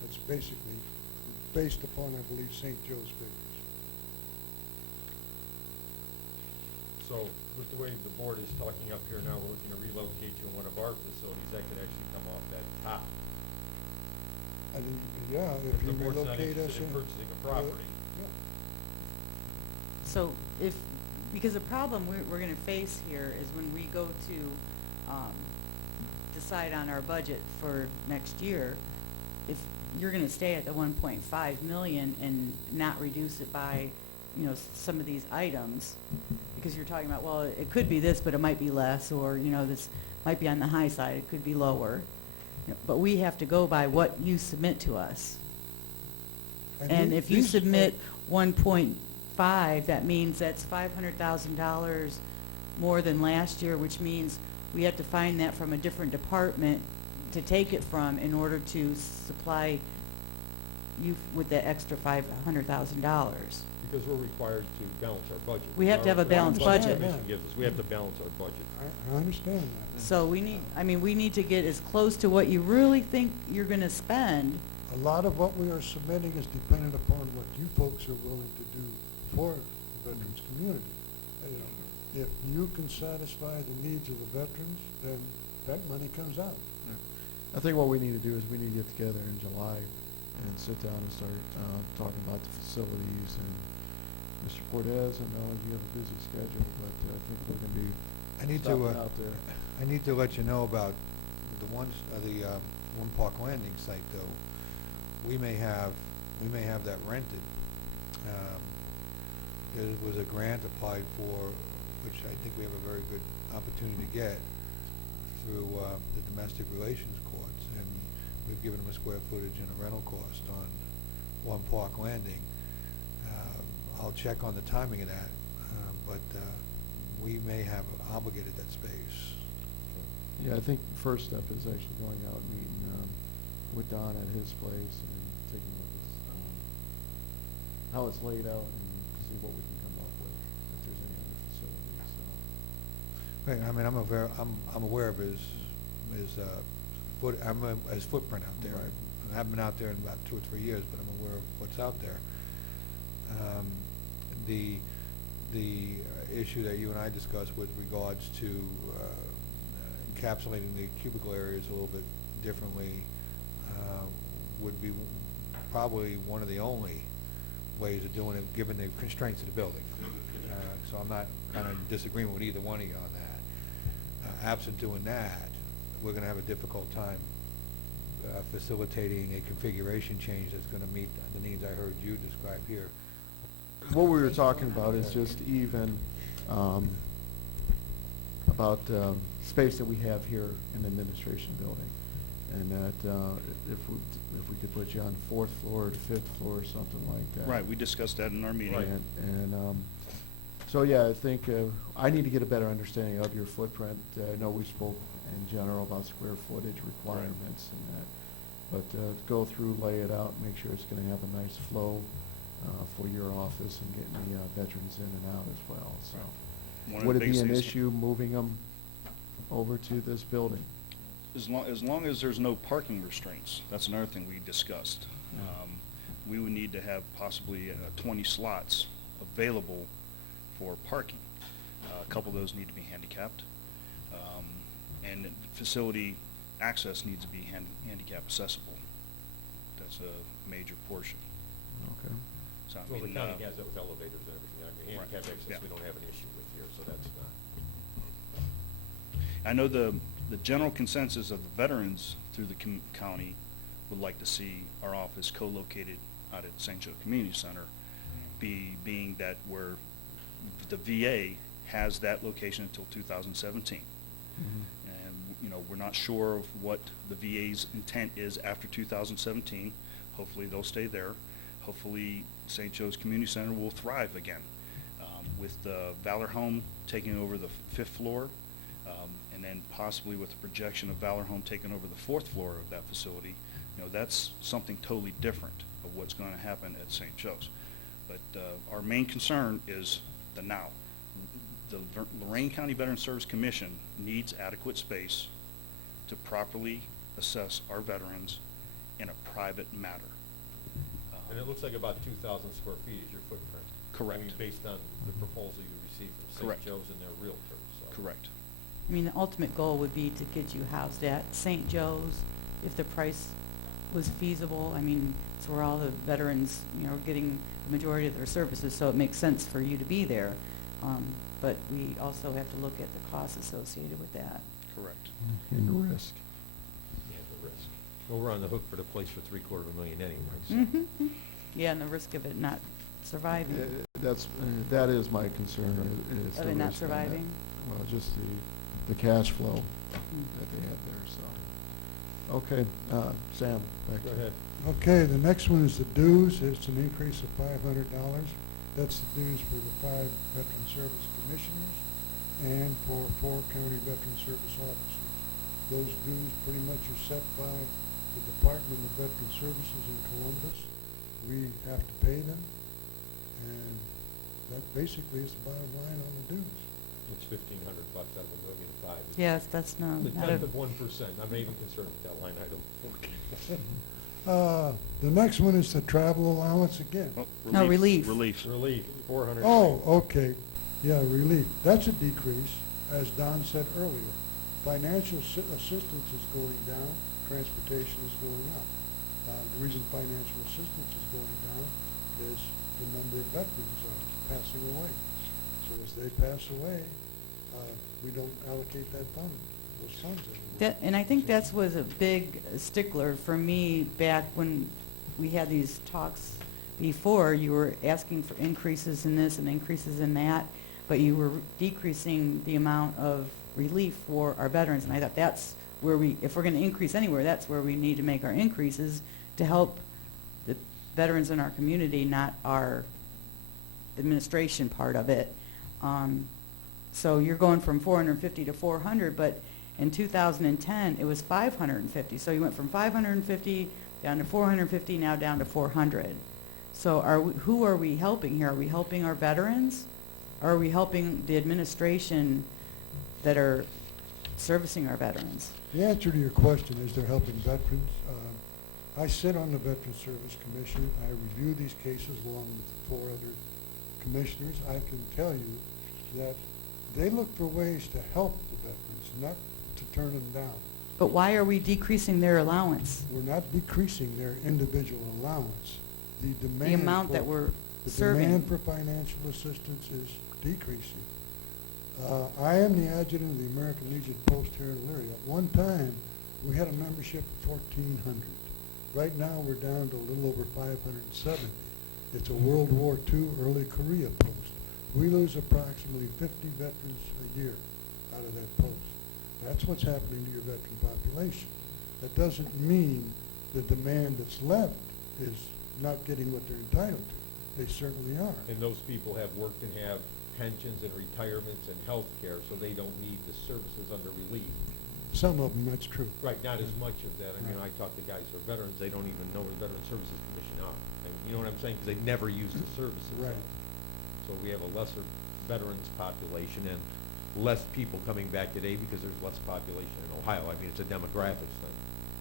That's basically based upon, I believe, St. Joe's figures. So with the way the board is talking up here now, we're looking to relocate you in one of our facilities. That could actually come off that top. I mean, yeah, if you the board's not relocate us interested in in. purchasing a property. Yeah. So if, because the problem we're gonna face here is when we go to, decide on our budget for next year, if you're gonna stay at the 1.5 million and not reduce it by, you know, some of these items, because you're talking about, well, it could be this, but it might be less, or, you know, this might be on the high side, it could be lower. You know, but we have to go by what you submit to us. And if you these- submit 1.5, that means that's $500,000 more than last year, which means we have to find that from a different department to take it from in order to supply you with that extra $500,000. Because we're required to balance our budget. We have to have a balanced budget. Commission gives us, we have to balance our budget. I understand that. So we need, I mean, we need to get as close to what you really think you're gonna spend. A lot of what we are submitting is dependent upon what you folks are willing to do for the veterans community. You know, if you can satisfy the needs of the veterans, then that money comes out. I think what we need to do is we need to get together in July and sit down and start talking about the facilities. And Mr. Cortez, I know you have a busy schedule, but I think we're going to be I need stopping to, out there. I need to let you know about the One Park Landing site, though. We may have that rented. There was a grant applied for, which I think we have a very good opportunity to get through the domestic relations courts, and we've given them a square footage and a rental cost on One Park Landing. I'll check on the timing of that, but we may have obligated that space. Yeah, I think the first step is actually going out and meeting with Don at his place and taking a look at how it's laid out and see what we can come up with, if there's any other facilities. So. Right, I mean, I'm aware of his footprint out there. Right. I haven't been out there in about 2 or 3 years, but I'm aware of what's out there. The issue that you and I discussed with regards to encapsulating the cubicle areas a little bit differently would be probably one of the only ways of doing it, given the constraints of the building. So I'm not kind of in disagreement with either one of you on that. Absent doing that, we're going to have a difficult time facilitating a configuration change that's going to meet the needs I heard you describe here. What we were talking about is just even about space that we have here in the administration building, and that if we could put you on 4th floor or 5th floor or something like that. Right, we discussed that in our meeting. Right. And so yeah, I think I need to get a better understanding of your footprint. I know we spoke in general about square footage requirements and that, but go through, lay it out, make sure it's going to have a nice flow for your office and getting the veterans in and out as well. So, One of would the it be biggest an things- issue moving them over to this building? As long as there's no parking restraints, that's another thing we discussed. We would need to have possibly 20 slots available for parking. A couple of those need to be handicapped, and facility access needs to be handicap accessible. That's a major portion. Okay. So, I Well, the mean, county has it with elevators and everything. I mean, handicap Right, access, yeah. we don't have an issue with here, so that's not. I know the general consensus of the veterans through the county would like to see our office co-located out at St. Joe Community Center, being that where the VA has that location until 2017. And, you know, we're not sure of what the VA's intent is after 2017. Hopefully they'll stay there. Hopefully St. Joe's Community Center will thrive again. With the Valor Home taking over the 5th floor, and then possibly with the projection of Valor Home taking over the 4th floor of that facility, you know, that's something totally different of what's going to happen at St. Joe's. But our main concern is the now. The Lorain County Veterans Service Commission needs adequate space to properly assess our veterans in a private matter. And it looks like about 2,000 square feet is your footprint. Correct. I mean, based on the proposal you received from St. Correct. Joe's and their realtors, so. Correct. I mean, the ultimate goal would be to get you housed at St. Joe's if the price was feasible. I mean, it's where all the veterans, you know, are getting the majority of their services, so it makes sense for you to be there. But we also have to look at the costs associated with that. Correct. And the risk. Yeah, the risk. Well, we're on the hook for the place for $750,000 anyway, so. Mm-hmm. Yeah, and the risk of it not surviving, That is my concern. Is of the it not risk on that. surviving. Well, just the cash flow that they have there, so. Okay, Sam, back Go to you. ahead. Okay, the next one is the dues. It's an increase of $500. That's the dues for the 5 veteran service commissioners and for 4 county veteran service officers. Those dues pretty much are set by the Department of Veteran Services in Columbus. We have to pay them, and that basically is the bottom line on the dues. It's $1,500 out of $1,000,005. It's Yes, that's not The a, 10th of 1%. I'm not even concerned with that line item. The next one is the travel allowance again. Well, No, relief. Relief. Relief, 400. Oh, okay. Yeah, relief. That's a decrease, as Don said earlier. Financial assistance is going down, transportation is going up. The reason financial assistance is going down is the number of veterans are passing away. So as they pass away, we don't allocate those funds anymore. And I think that was a big stickler for me back when we had these talks before. You were asking for increases in this and increases in that, but you were decreasing the amount of relief for our veterans. And I thought that's where if we're going to increase anywhere, that's where we need to make our increases to help the veterans in our community, not our administration part of it. So you're going from 450 to 400, but in 2010 it was 550. So you went from 550 down to 450, now down to 400. So who are we helping here? Are we helping our veterans? Or are we helping the administration that are servicing our veterans? The answer to your question is they're helping veterans. I sit on the Veteran Service Commission. I review these cases along with 4 other commissioners. I can tell you that they look for ways to help the veterans, not to turn them down. But why are we decreasing their allowance? We're not decreasing their individual allowance. The demand The amount that we're the serving. demand for financial assistance is decreasing. I am the adjutant of the American Legion Post here in Elyria. At one time, we had a membership of 1,400. Right now, we're down to a little over 570. It's a World War II, early Korea post. We lose approximately 50 veterans a year out of that post. That's what's happening to your veteran population. That doesn't mean the demand that's left is not getting what they're entitled to. They certainly are. And those people have worked and have pensions and retirements and health care, so they don't need the services under relief. Some of them, that's true. Right, not as much of that. I mean, I talk to guys who are veterans, they don't even know what the Veteran Services Commission are. And you know what I'm saying? Because they never use the services. Right. So we have a lesser veterans population and less people coming back today because there's less population in Ohio. I mean, it's a demographics thing.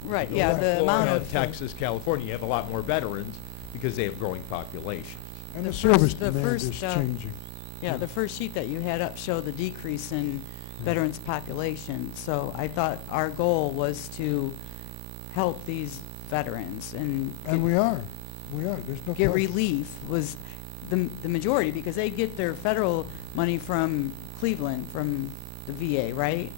Right, You yeah, go to the amount Florida, of... Texas, California, you have a lot more veterans because they have growing populations. And The the service first- the demand is first, changing. Yeah, the first sheet that you had up showed the decrease in veterans population. So I thought our goal was to help these veterans and And we are. There's no get question. relief was the majority, because they get their federal money from Cleveland, from the VA, right?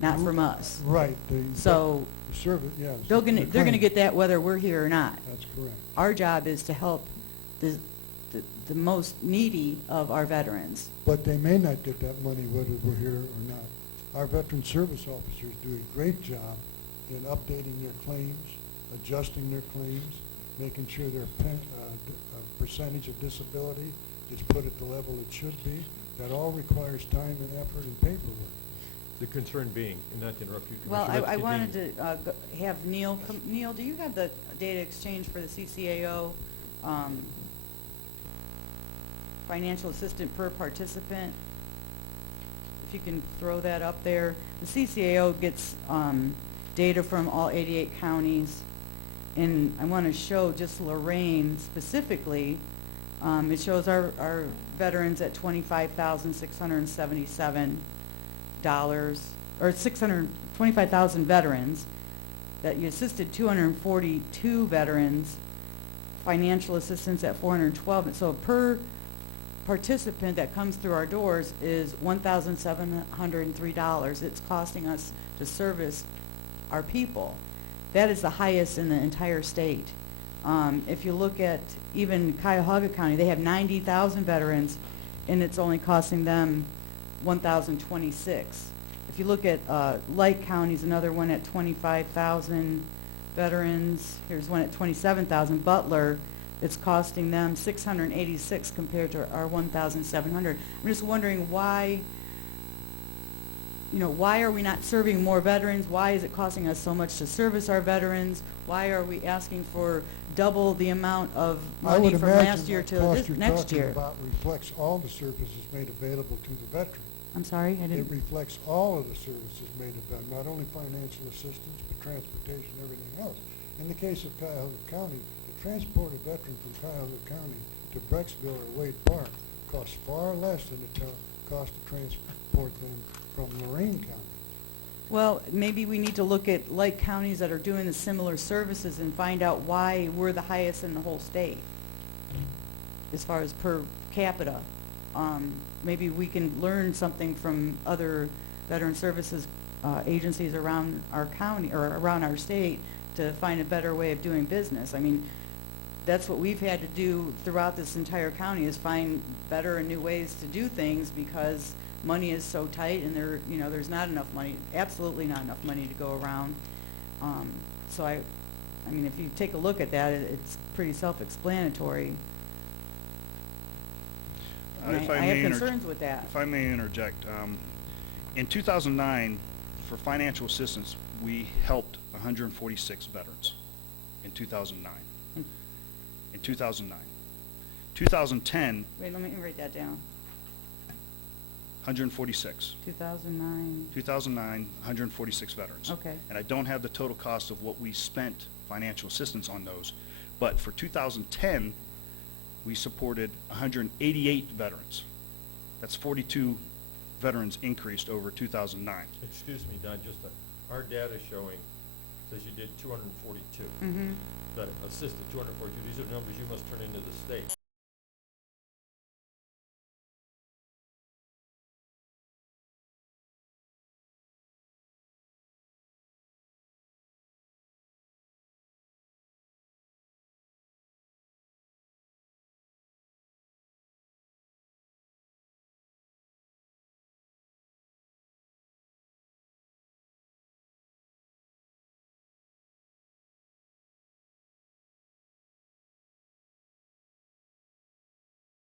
Not from us. Right. So The service, yes. they're gonna claim. get that whether we're here or not. That's correct. Our job is to help the most needy of our veterans. But they may not get that money whether we're here or not. Our veteran service officers do a great job in updating their claims, adjusting their claims, making sure their percentage of disability is put at the level it should be. That all requires time and effort and paperwork. The concern being, and not to interrupt you, Well, Commissioner, I but wanted to have Neil come. Neil, do you have the data exchange for the CCAO financial assistant per participant? If you can throw that up there. The CCAO gets data from all 88 counties, and I want to show just Lorain specifically. It shows our veterans at $25,677, or 625,000 veterans, that you assisted 242 veterans, financial assistance at 412. So per participant that comes through our doors is $1,703. It's costing us to service our people. That is the highest in the entire state. If you look at even Cuyahoga County, they have 90,000 veterans, and it's only costing them $1,026. If you look at Lake County's another one at 25,000 veterans. Here's one at 27,000. Butler, it's costing them $686 compared to our $1,700. I'm just wondering why. Why are we not serving more veterans? Why is it costing us so much to service our veterans? Why are we asking for double the amount of money from last year to this next year? About reflects all the services made available to the veteran. I'm sorry, I It didn't. reflects all of the services made available, not only financial assistance, but transportation, everything else. In the case of Cuyahoga County, to transport a veteran from Cuyahoga County to Brecksville or Wade Park costs far less than it costs to transport them from Lorain County. Well, maybe we need to look at like counties that are doing the similar services and find out why we're the highest in the whole state as far as per capita. maybe we can learn something from other veteran services agencies around our county, or around our state, to find a better way of doing business. I mean, that's what we've had to do throughout this entire county, is find better and new ways to do things, because money is so tight, and there's not enough money, absolutely not enough money to go around. So I mean, if you take a look at that, it's pretty self-explanatory. And If I may have inter- concerns with that. If I may interject, in 2009, for financial assistance, we helped 146 veterans in 2009. Mm. In 2009. 2010, Wait, let me write that down. 146. 2009. 2009, 146 veterans. Okay. And I don't have the total cost of what we spent financial assistance on those, but for 2010, we supported 188 veterans. That's 42 veterans increased over 2009. Excuse me, Don, our data showing says you did 242. Mm-hmm. That assisted 242. These are numbers you must turn into the state.